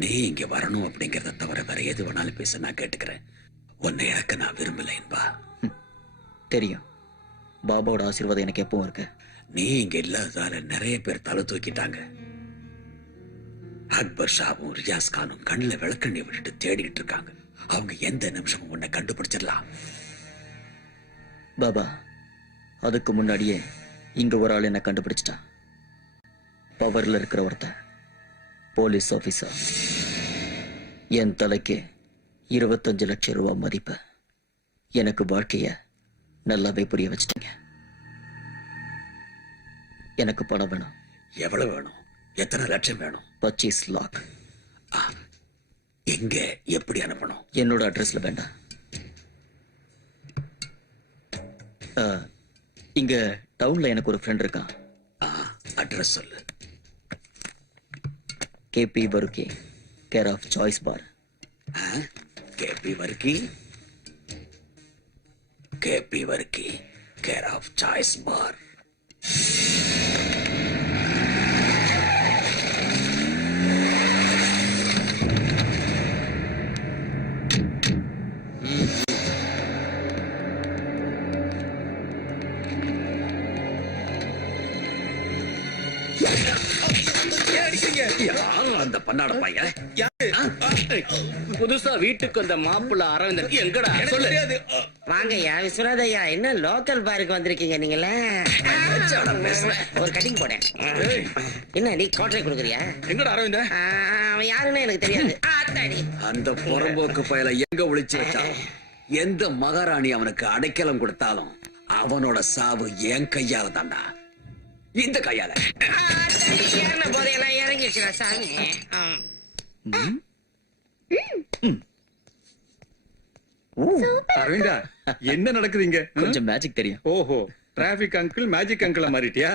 நீ இங்க வரணும் அப்படிங்கறத தவிர வேற எது வேணாலும் பேச நான் கேட்டுக்கிறேன். உன்னை இழக்க நான் விரும்பல என்பா. தெரியும், பாபாவோட ஆசீர்வாதம் எனக்கு எப்பவும் இருக்கு. நீ இங்க இல்லாததால நிறைய பேர் தலை தூக்கிட்டாங்க. அக்பர் ஷாவும் ரியாஸ் கானும் கண்ணுல விளக்கண்ணி விட்டுட்டு தேடிட்டு இருக்காங்க. அவங்க எந்த நிமிஷமும் உன்னை கண்டுபிடிச்சிடலாம். பாபா, அதுக்கு முன்னாடியே இங்க ஒரு ஆள் என்ன கண்டுபிடிச்சிட்டான். பவர்ல இருக்கிற ஒருத்தன், போலீஸ் ஆபீசர். என் தலைக்கு 25 லட்சம் ரூபாய் மதிப்பு. எனக்கு வாழ்க்கைய நல்லாவே புரிய வச்சிட்டீங்க. எனக்கு பணம் வேணும். எவ்வளவு வேணும்? எத்தனை லட்சம் வேணும்? 25 லாக். எங்க, எப்படி அனுப்பணும்? என்னோட அட்ரஸ்ல வேண்டாம். இங்க டவுன்ல எனக்கு ஒரு ஃப்ரெண்ட் இருக்கான். அட்ரஸ் சொல்லு. KP Varkey, care of choice bar. KP Varkey, KP Varkey, care of choice bar. அந்த பண்ணாட பையன் புதுசா வீட்டுக்கு வந்த மாப்பிள்ள அரவிந்தன் எங்கடா சொல்லு. வாங்கய்யா விஸ்வநாதையா, என்ன லோக்கல் பாருக்கு வந்திருக்கீங்க நீங்களே? ஒரு கட்டிங் போட. என்ன நீ கோட்டை கொடுக்குறியா? எங்கடா அரவிந்த? அவன் யாருன்னு எனக்கு தெரியாது. அந்த புறம்போக்கு பயல எங்க ஒளிச்சு வச்சாலும், எந்த மகாராணி அவனுக்கு அடைக்கலம் கொடுத்தாலும் அவனோட சாவு என் கையால தாண்டா. இந்த கையால. போதையெல்லாம் இறங்கிடுச்சுடா சாமி. அரவிந்தா, என்ன நடக்குது இங்க? கொஞ்சம் மேஜிக் தெரியும். ஓஹோ, டிராபிக் அங்கிள் மேஜிக் அங்கிள மாறிட்டியா?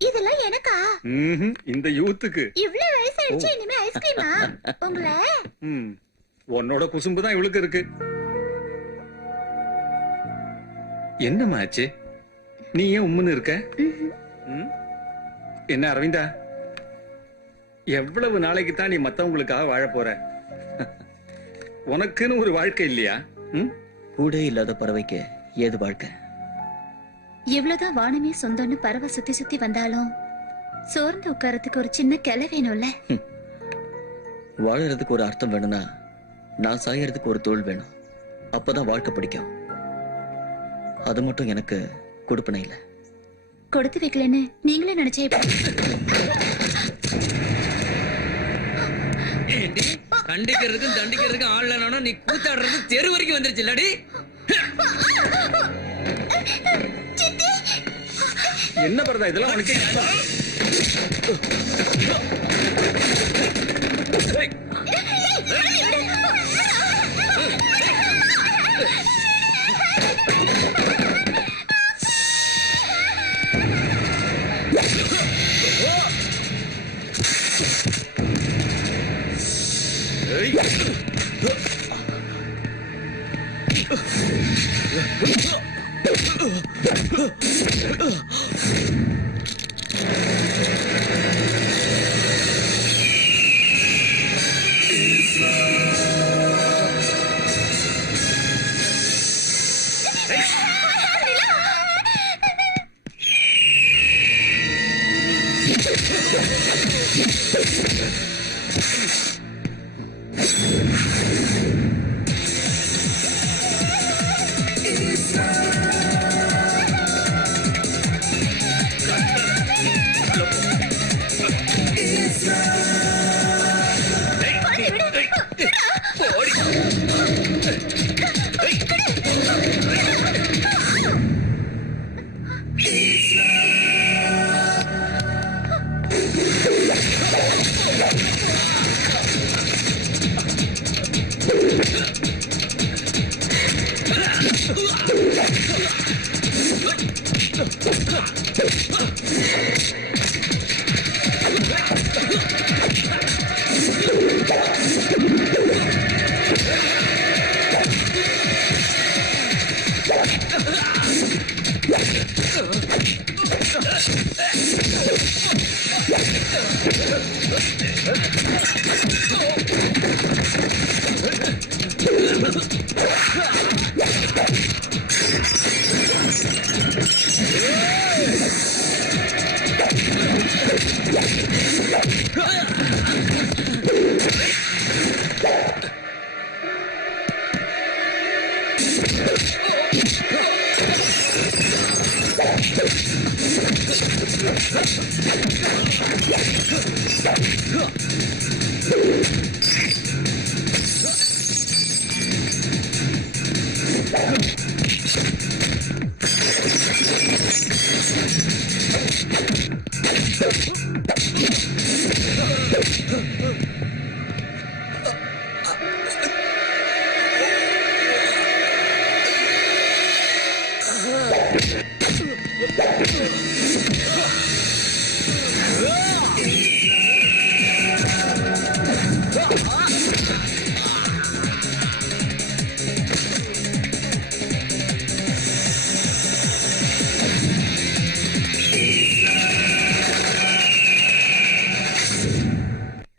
இதெல்லாம் எனக்கா? இந்த யூத்துக்கு இவ்வளவு வயசாயிடுச்சு, இனிமே ஐஸ்கிரீமா உங்களை? உன்னோட குசும்பு தான் இவளுக்கு இருக்கு. என்னம்மா ஆச்சு? நீ ஏன் உம்முன்னு இருக்க? என்ன அரவிந்தா, எவ்வளவு நாளைக்கு தான் நீ மத்தவங்களுக்காக வாழ போற? உனக்குன்னு ஒரு வாழ்க்கை இல்லையா? கூட இல்லாத பறவைக்கு ஏது வாழ்க்கை? எவ்வளவுதான் வானமே சொந்தம்னு பறவை சுத்தி சுத்தி வந்தாலும் சோர்ந்து உட்காரத்துக்கு ஒரு சின்ன கிளை வேணும்ல. வாழறதுக்கு ஒரு அர்த்தம் வேணும்னா நான் சாயறதுக்கு ஒரு தோல் வேணும். அப்பதான் வாழ்க்கை பிடிக்கும். அது மட்டும் எனக்கு கொடுப்பனை இல்ல. கொடுத்து வைக்கலன்னு நீங்களே நினைச்சே. கண்டிக்கிறதுக்கும் தண்டிக்கிறதுக்கும் ஆள் இல்லைனா நீ கூத்தாடுறது தெரு வரைக்கும் வந்துருச்சு இல்லடி? என்ன பரதா இதெல்லாம் உனக்கு?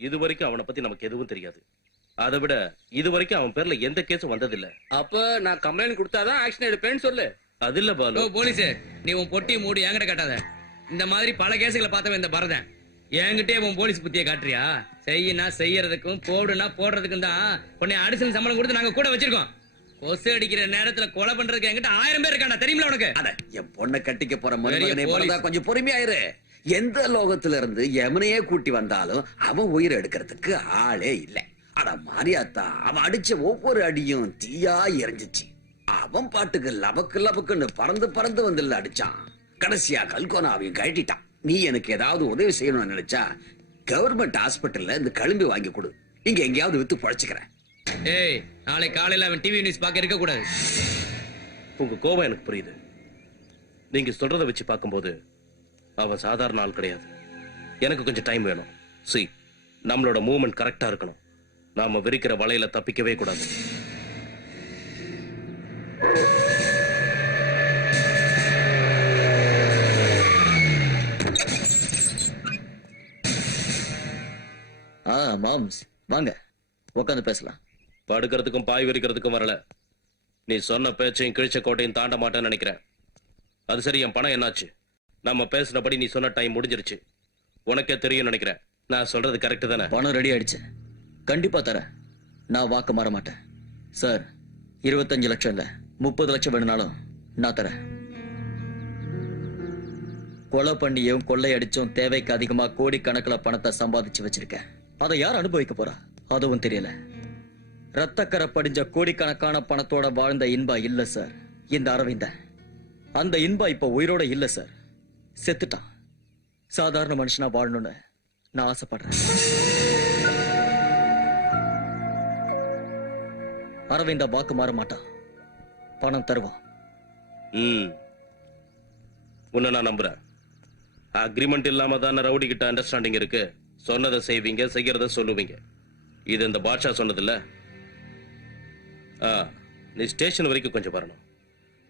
இது வரைக்கும் அவனை பத்தி நமக்கு எதுவும் தெரியாது. அதை விட இது வரைக்கும் அவன் பேர்ல எந்த கேஸும் வந்ததில்ல. அப்ப நான் கம்ப்ளைண்ட் கொடுத்தாதான் ஆக்ஷன் எடுப்பேன்னு சொல்லு. அது இல்ல பாலு. போலீஸ், நீ உன் பொட்டி மூடி என்கிட்ட காட்டாத. இந்த மாதிரி பல கேசுகளை பார்த்தவன் இந்த பரதன். என்கிட்டே உன் போலீஸ் புத்தியை காட்டுறியா? செய்யினா செய்யறதுக்கும் போடுனா போடுறதுக்கும் தான் உன்னை அடிஷனல் சம்பளம் கொடுத்து நாங்க கூட வச்சிருக்கோம். கொசு அடிக்கிற நேரத்துல கொலை பண்றதுக்கு என்கிட்ட 1000 பேர் இருக்காண்டா, தெரியுமில உனக்கு? என் பொண்ணை கட்டிக்க போற மருமகனே, கொஞ்சம் பொறுமையாயிரு. எந்த லோகத்துல இருந்து எமனையே கூட்டி வந்தாலும் அவன் உயிரை எடுக்கிறதுக்கு ஆளே இல்ல. அட மாரியாத்தா, அவன் அடிச்ச ஒவ்வொரு அடியும் தீயா எரிஞ்சிச்சு. அவன் பாட்டுக்கு லபக்கு லபக்குன்னு பறந்து பறந்து வந்து அடிச்சான். கடைசியா கல்கோனாவையும் கழட்டிட்டான். நீ எனக்கு ஏதாவது உதவி செய்யணும்னு நினைச்சா கவர்மெண்ட் ஹாஸ்பிட்டல்ல இந்த கழும்பி வாங்கி கொடு. இங்க எங்கேயாவது வித்து பழச்சுக்கிறேன். ஏய், நாளை காலையில அவன் டிவி நியூஸ் பார்க்க இருக்க கூடாது. உங்க கோபம் எனக்கு புரியுது. நீங்க சொல்றத வச்சு பார்க்கும்போது அவன் சாதாரண ஆள் கிடையாது. எனக்கு கொஞ்சம் டைம் வேணும். சி, நம்மளோட மூவ்மெண்ட் கரெக்டா இருக்கணும். நாம விரிக்கிற வலையில தப்பிக்கவே கூடாது. மாம்ஸ், வாங்க உட்காந்து பேசலாம். படுக்கிறதுக்கும் பாய் விரிக்கிறதுக்கும் வரல. நீ சொன்ன பேச்சையும் கிழிச்ச கோட்டையும் தாண்ட மாட்டேன்னு நினைக்கிறேன். அது சரி, என் பணம் என்னாச்சு? நம்ம பேசினபடி நீ சொன்ன டைம் முடிஞ்சிருச்சு. உனக்கே தெரியும் நினைக்கிறேன். நான் சொல்றது கரெக்ட் தானே? பணம் ரெடி ஆயிடுச்சு, கண்டிப்பா தரேன். நான் வாக்கு மாற மாட்டேன் சார். 25 லட்சம் இல்ல 30 லட்சம் வேணும்னாலும் நான் தரேன். கொலை பண்ணியும் கொள்ளையடிச்சும் தேவைக்கு அதிகமா கோடிக்கணக்கில் பணத்தை சம்பாதிச்சு வச்சிருக்கேன். அதை யார் அனுபவிக்க போறா அதுவும் தெரியல. ரத்தக்கரை படிஞ்ச கோடிக்கணக்கான பணத்தோட வாழ்ந்த இன்பா இல்ல சார் இந்த அரவிந்த. அந்த இன்பா இப்ப உயிரோட இல்ல சார், செத்துட்டான். சாதாரண மனுஷனா வாழணும்னு நான் ஆசைப்படுறேன். அரவிந்தா வாக்கு மாற மாட்டான், பணம் தருவான். உன்னை நான் நம்புறேன். அக்ரிமெண்ட் இல்லாம தானே ரவுடி கிட்ட அண்டர்ஸ்டாண்டிங் இருக்கு. சொன்னதை செய்வீங்க, செய்யறத சொல்லுவீங்க. இது இந்த பாட்ஷா சொன்னதில்ல. நீ ஸ்டேஷன் வரைக்கும் கொஞ்சம் வரணும்.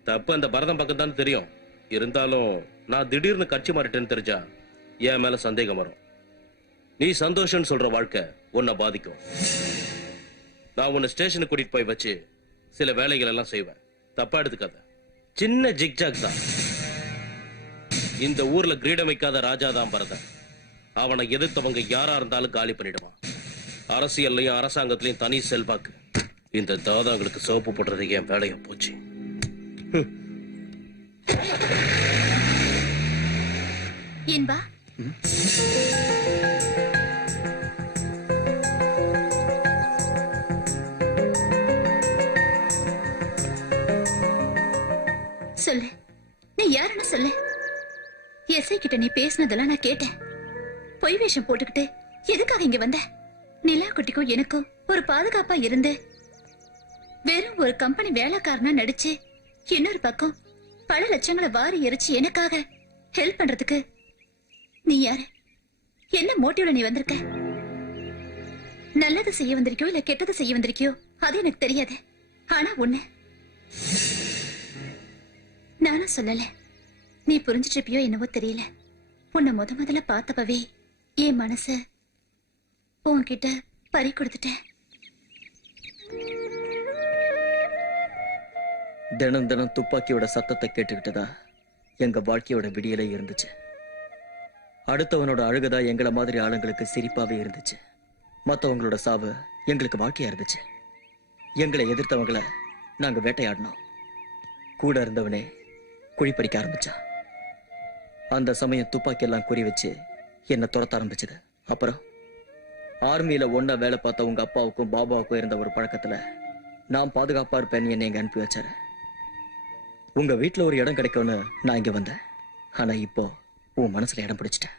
தப்பு அந்த பரதம் பக்கம் தான் தெரியும். இருந்தாலும் நான் திடீர்னு கட்சி மாறிட்டேன்னு தெரிஞ்சா என் மேல சந்தேகம் வரும். நீ சந்தோஷம் சொல்ற வாழ்க்கை உன்னை பாதிக்கும். நான் உன்னை ஸ்டேஷனுக்கு கூட்டிட்டு போய் வச்சு சில வேலைகள் எல்லாம் செய்வேன். தப்பா எடுத்துக்காத. சின்ன ஜிக்ஜாக் தான். இந்த ஊர்ல கிரீடமைக்காத ராஜா தான் பரதன். அவனை எதிர்த்தவங்க யாரா இருந்தாலும் காலி பண்ணிடுவான். அரசியல்லையும் அரசாங்கத்திலையும் தனி செல்வாக்கு. இந்த தாதாங்களுக்கு சோப்பு போடுறது என் வேலையா போச்சு. என்பா சொல்லு, நீ யாருன்னு சொல்லு. எஸ்ஐ கிட்ட நீ பேசினதெல்லாம் நான் கேட்டேன். பொய் வேஷம் போட்டுக்கிட்டு எதுக்காக இங்க வந்த? நிலா குட்டிக்கும் எனக்கும் ஒரு பாதுகாப்பா இருந்து வெறும் ஒரு கம்பெனி வேலைக்காரனா நடிச்சு இன்னொரு பக்கம் பல லட்சங்களை வாரி எரிச்சு எனக்காக ஹெல்ப் பண்றதுக்கு நீ யாரு? என்ன மோட்டிவ்ல நீ வந்திருக்க? நல்லது செய்ய வந்திருக்கியோ இல்ல கெட்டது செய்ய வந்திருக்கியோ அது எனக்கு தெரியாது. ஆனா ஒண்ணு நானும் சொல்லல, நீ புரிஞ்சிட்டு இருப்பியோ என்னவோ தெரியல. உன்னை முதல்ல பார்த்தப்பவே என் மனச உன்கிட்ட பறி கொடுத்துட்டேன். தினம் தினம் துப்பாக்கியோட சத்தத்தை கேட்டுக்கிட்டதா எங்க வாழ்க்கையோட விடியலே இருந்துச்சு. அடுத்தவனோட அழுகதா எங்களை மாதிரி ஆளுங்களுக்கு சிரிப்பாவே இருந்துச்சு. மத்தவங்களோட சாவு எங்களுக்கு வாழ்க்கையா இருந்துச்சு. எங்களை எதிர்த்தவங்களை நாங்க வேட்டையாடினோம். கூட இருந்தவனே குழி பறிக்க ஆரம்பிச்சான். அந்த சமயம் துப்பாக்கி எல்லாம் குறி வச்சு என்ன துரத்த ஆரம்பிச்சது. அப்புறம் ஆர்மியில ஒன்னா வேலை பார்த்த உங்க அப்பாவுக்கும் பாபாவுக்கும் இருந்த ஒரு பழக்கத்துல நான் பாதுகாப்பா இருப்பேன்னு என்னை இங்க அனுப்பி வச்சாரு. உங்க வீட்டுல ஒரு இடம் கிடைக்கும்னு நான் இங்க வந்தேன். ஆனா இப்போ உன் மனசுல இடம் பிடிச்சிட்டேன்.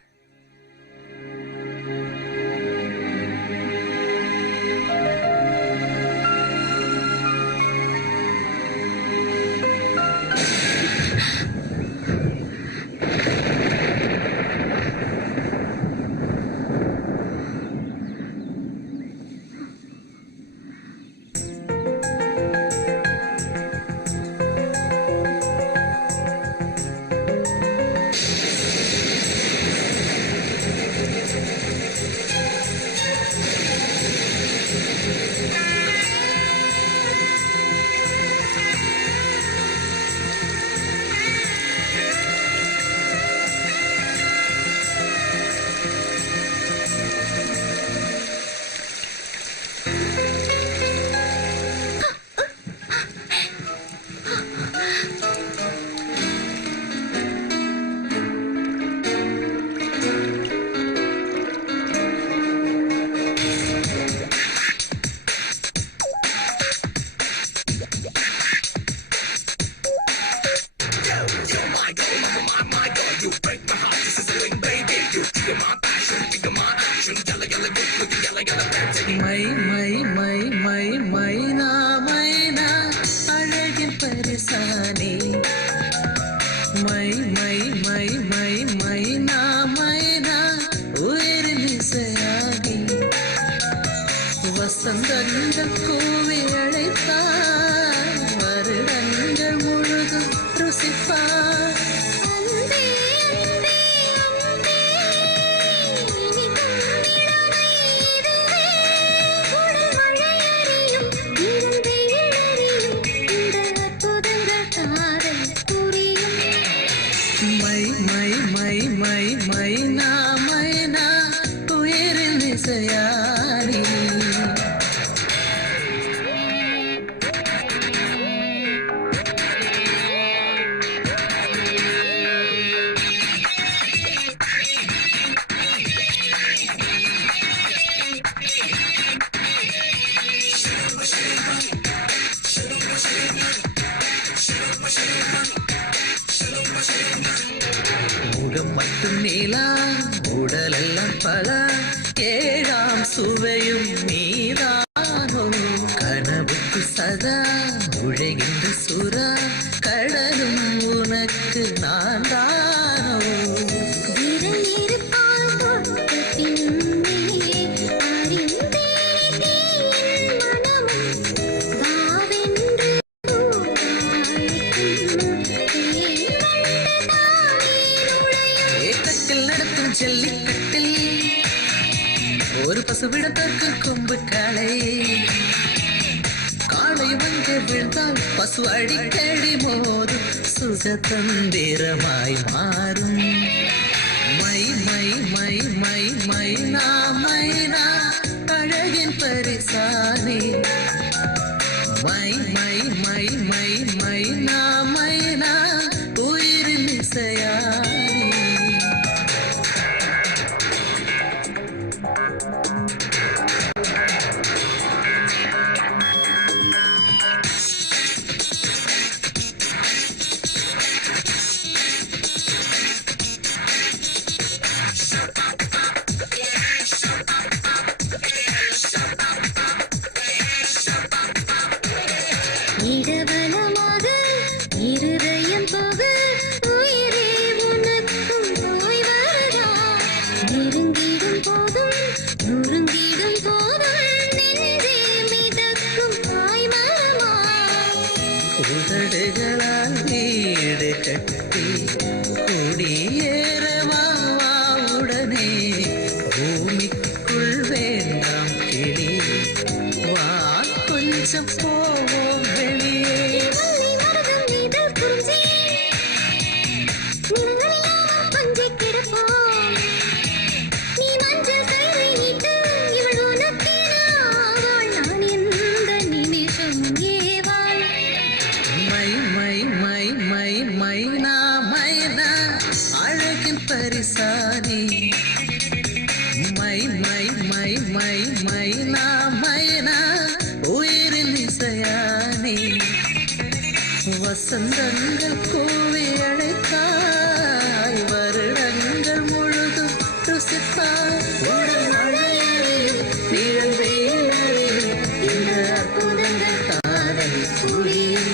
பசுவிடத்தற்கு கொம்பு காளை காளை வந்து விழுந்தால் பசு அடிக்கடி மோதும் சுகதந்திரமாய் மாறும் மை மை மை மை மைனா மைனா அழகின் பரிசானி மை மை மை மை மைனா மைனா உயிரின் இசையானி இடவலமாக இருதயம் போக உயிரே உனக்கும் நோய் வரதா நெருங்கிடும் போதும் நொறுங்கிடும் போதும் நெஞ்சே மிதக்கும் தாய் மரமா உதடுகளால் வீடு கட்டி குடியேறவா உடனே பூமிக்குள் வேண்டாம் கிளி வா கொஞ்சம் போவோம் வெளியே மல்லி மரதம் இதழ் குறிஞ்சி நிறங்களில்லாமல் பஞ்சை கிடப்போம் நீ மஞ்சள் கயிறை நீட்டு இவள் உனக்கு ஆவாள் நான் இந்த நிமிஷம் ஏவாள் மை மை மை மை மைனா மைனா அழகின் பரிசானி மை மை மை மை மைனா மைனா உயிரின் இசையானி வசந்தங்கள் கூவி அழைத்தாய் வருடங்கள் முழுதும் ருசித்தாய் உடல் மழையறையில் நிழல் வெயிலறையில் இந்த அற்புதங்கள் தானே புரியும்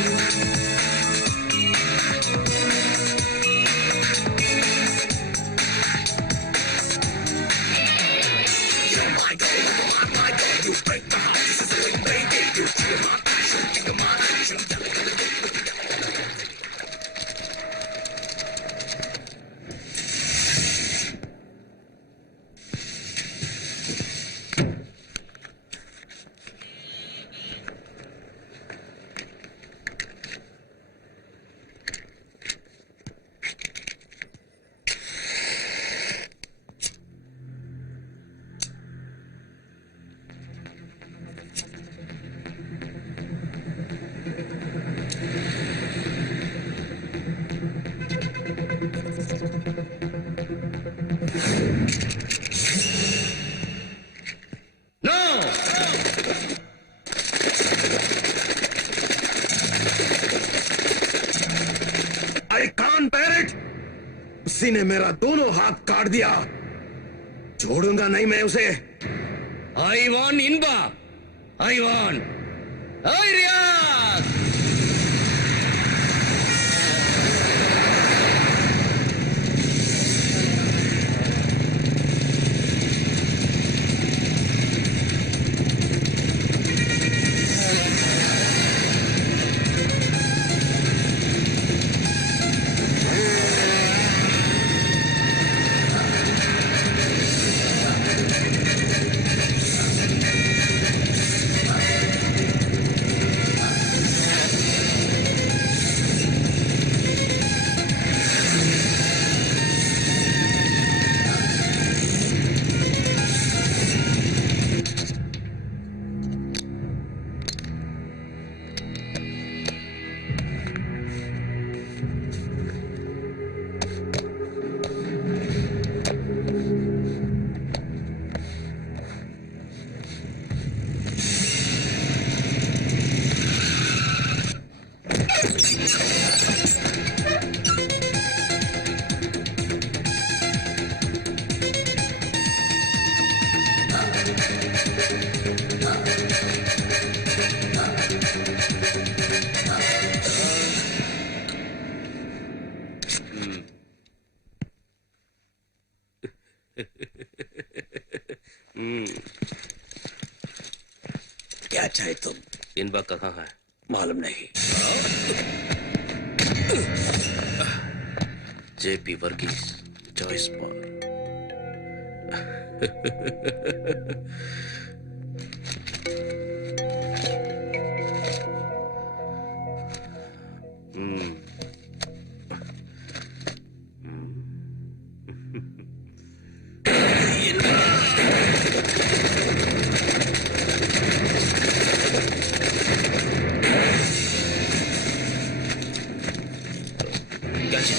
उसी ने मेरा दोनों हाथ काट दिया छोड़ूंगा नहीं मैं उसे I want Inba I want Riyaz क्या चाहे तुम? इनबा कहाँ है? मालूम नहीं। जेपी वर्गीस चॉइस पर ம். Gotcha.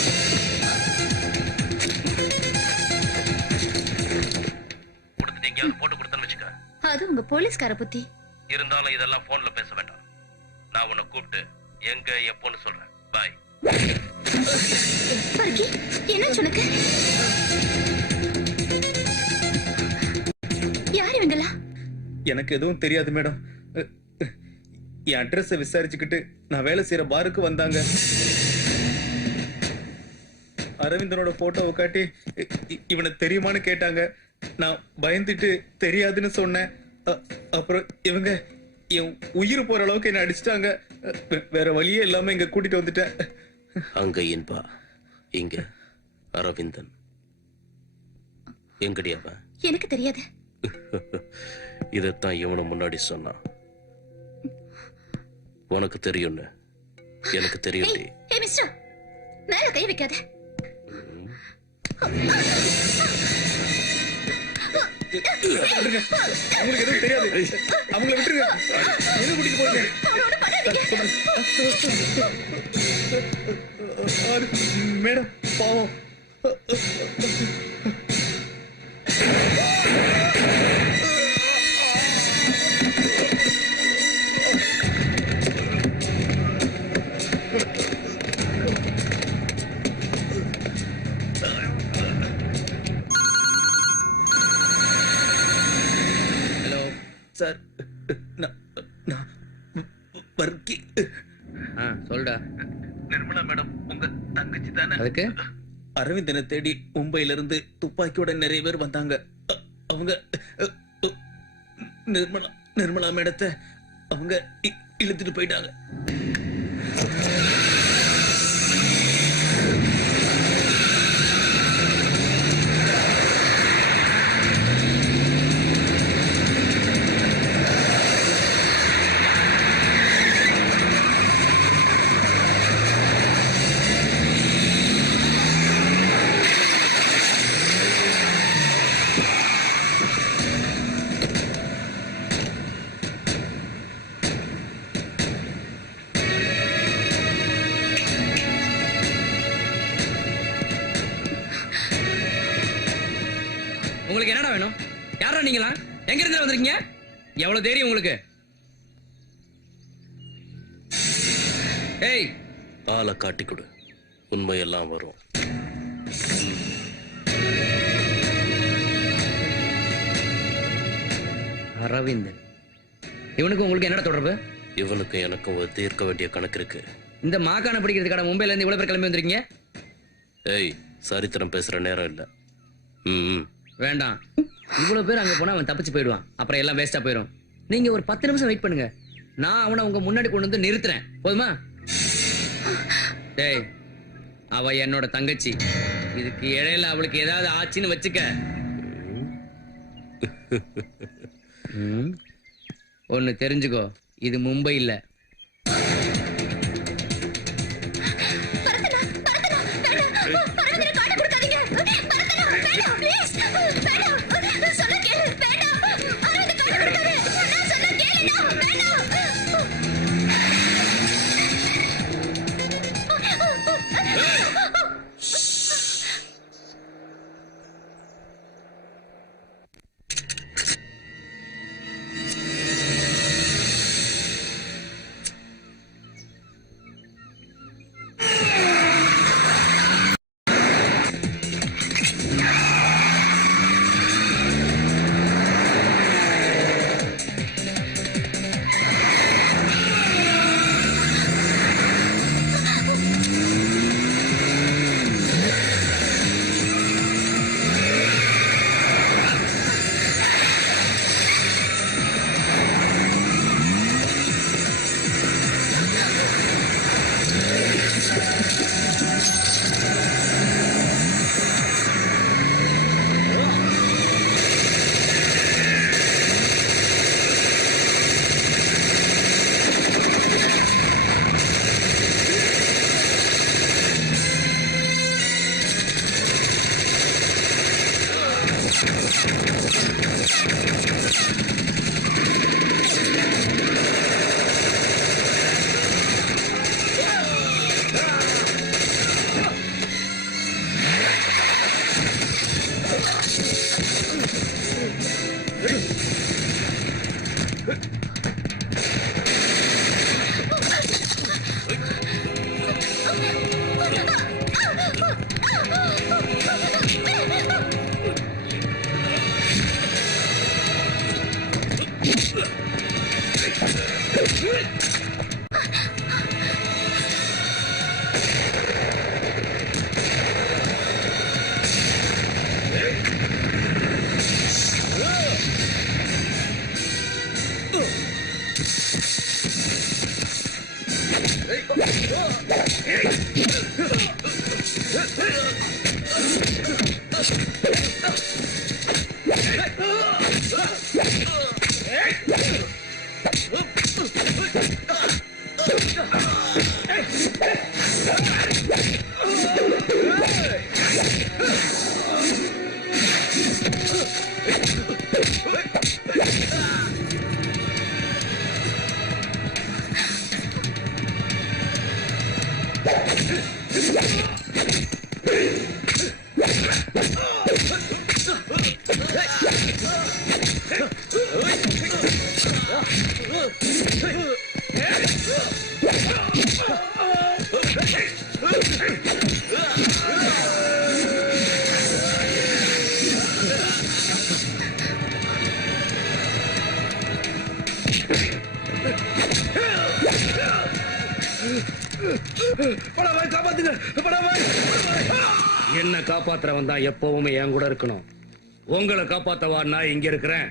கொடுத்துட்டு எங்கேயாவது போட்டு கொடுத்தேன்னு வச்சுக்க. அது உங்க போலீஸ்கார புத்தி. இருந்தாலும் இதெல்லாம் போன்ல பேச வேண்டாம். நான் உன்னை கூப்பிட்டு எங்க எப்போன்னு சொல்றேன். பாய். பர்கி, என்னாச்சு உனக்கு? யார் இவங்களா? எனக்கு எதுவும் தெரியாது மேடம். என் அட்ரஸ விசாரிச்சுக்கிட்டு நான் வேலை செய்யற பாருக்கு வந்தாங்க. அரவிந்தனோட போட்டோவை காட்டி இவனை தெரியுமான்னு கேட்டாங்க. நான் பயந்துட்டு தெரியாதுன்னு சொன்னேன். அப்புறம் இவங்க என் உயிர் போற அளவுக்கு என்ன அடிச்சிட்டாங்க. வேற வழியே இல்லாம இங்க கூட்டிட்டு வந்துட்டேன். அங்க இன்பா, இங்க அரவிந்தன். எங்கடி அவன்? எனக்கு தெரியாது. இதத்தான் இவனை முன்னாடி சொன்னான். உனக்கு தெரியும்னு எனக்கு தெரியும். ஏய் மிஸ்டர், மேல கை வைக்காத. அவங்களுக்கு எதுவும் தெரியாது. அவங்கள விட்டுருங்க. எது கூட்டிட்டு போறீங்க? மேடம் பாவம். ஹலோ சார், பர்கி. சொல்டா. நிர்மலா மேடம் உங்க தங்கச்சி தானே? அதுக்கு அரவிந்தனை தேடி மும்பையில இருந்து துப்பாக்கியோட நிறைய பேர் வந்தாங்க. அவங்க நிர்மலா மேடத்தை அவங்க இழுத்துட்டு போயிட்டாங்க. உங்களுக்கு என்னடா வேணும்? யாரா நீங்களா? எங்க இருந்து வந்திருக்கீங்க? எவ்வளவு தைரியம் உங்களுக்கு? ஏய், ஆளை காட்டி கொடு, உண்மையெல்லாம் வரும். அரவிந்தன், இவனுக்கு உங்களுக்கு என்னடா தொடர்பு? இவனுக்கு எனக்கும் ஒரு தீர்க்க வேண்டிய கணக்கு இருக்கு. இந்த மாகாண படிக்கிறதுக்கான மும்பைல இருந்து இவ்வளவு பேர் கிளம்பி வந்திருக்கீங்க? ஏய், சரித்திரம் பேசுற நேரம் இல்ல. ம், வேண்டாம். இவ்வளவு பேர் அங்க போனா அவன் தப்பிச்சு போயிடுவான். அப்புறம் எல்லாம் வேஸ்டா போயிடும். நீங்க ஒரு 10 நிமிஷம் வெயிட் பண்ணுங்க. நான் அவனை உங்க முன்னாடி கொண்டு வந்து நிறுத்துறேன். போதுமா? டேய், அவ என்னோட தங்கச்சி. இதுக்கு இடையில அவளுக்கு ஏதாவது ஆச்சுன்னு வச்சுக்க. ஒன்னு தெரிஞ்சுக்கோ, இது மும்பை இல்ல. என்ன காப்பாத்துறவன் தான் எப்பவுமே என் கூட இருக்கணும். உங்களை காப்பாத்தவா நான் இங்க இருக்கிறேன்.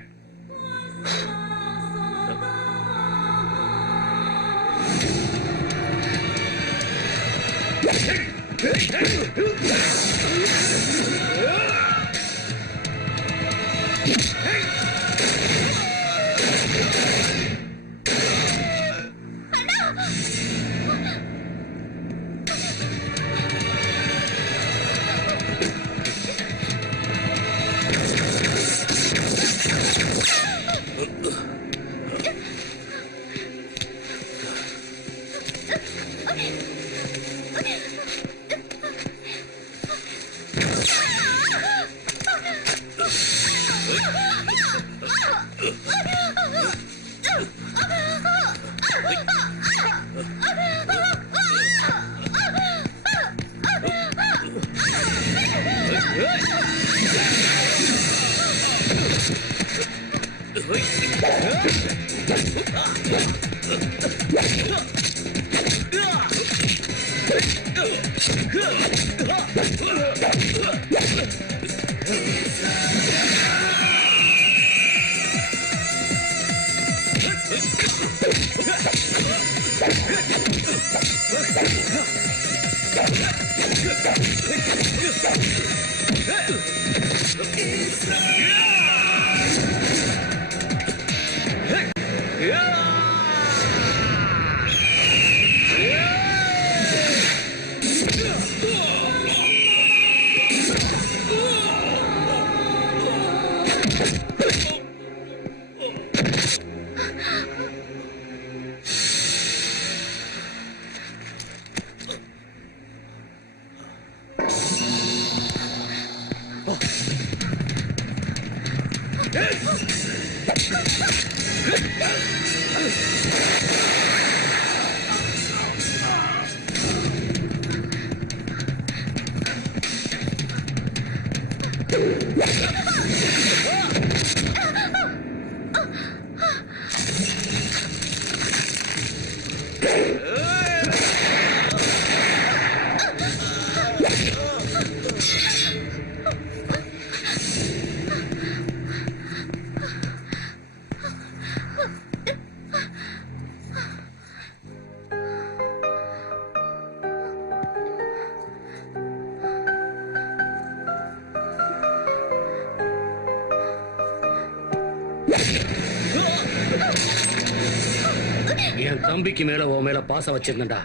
என் தம்பிக்கு மேல உன் மேல பாசம் வச்சிருந்தா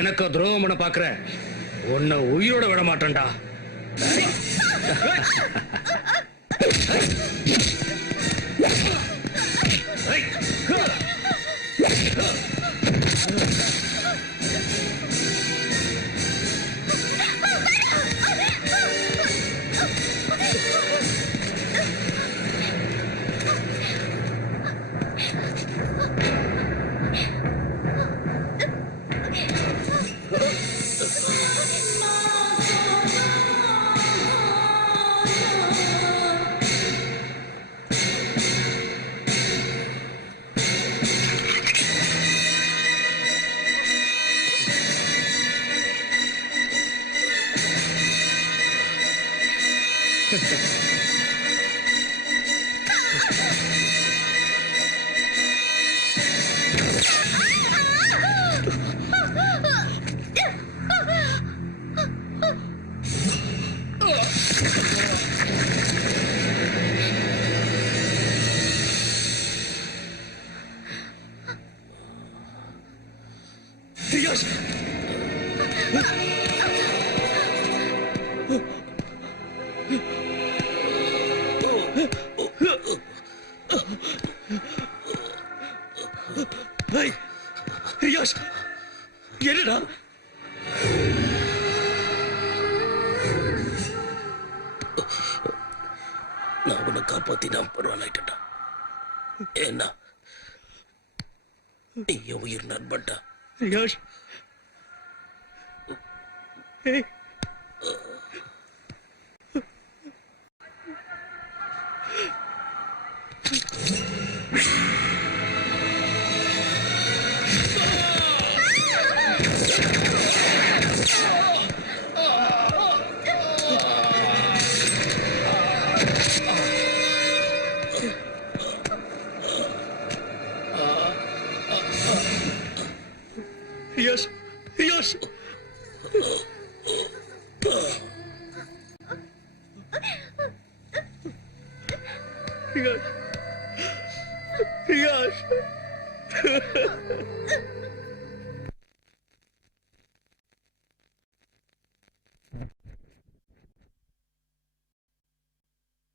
எனக்கு துரோகம் பண்ண பாக்குற உன்னை உயிரோட விட மாட்டேன்டா. ரியாஷ் ஏய், ரியாஷ் என்னடா நான் உன்னை காப்பாத்தி நான் பரவாயில்லட்டா ஏன்னா நீ என் உயிர் நண்பன்டா ரியாஷ் ஏய் ரியாஷ் ரியாஷ் ரியாஷ் ரியாஷ்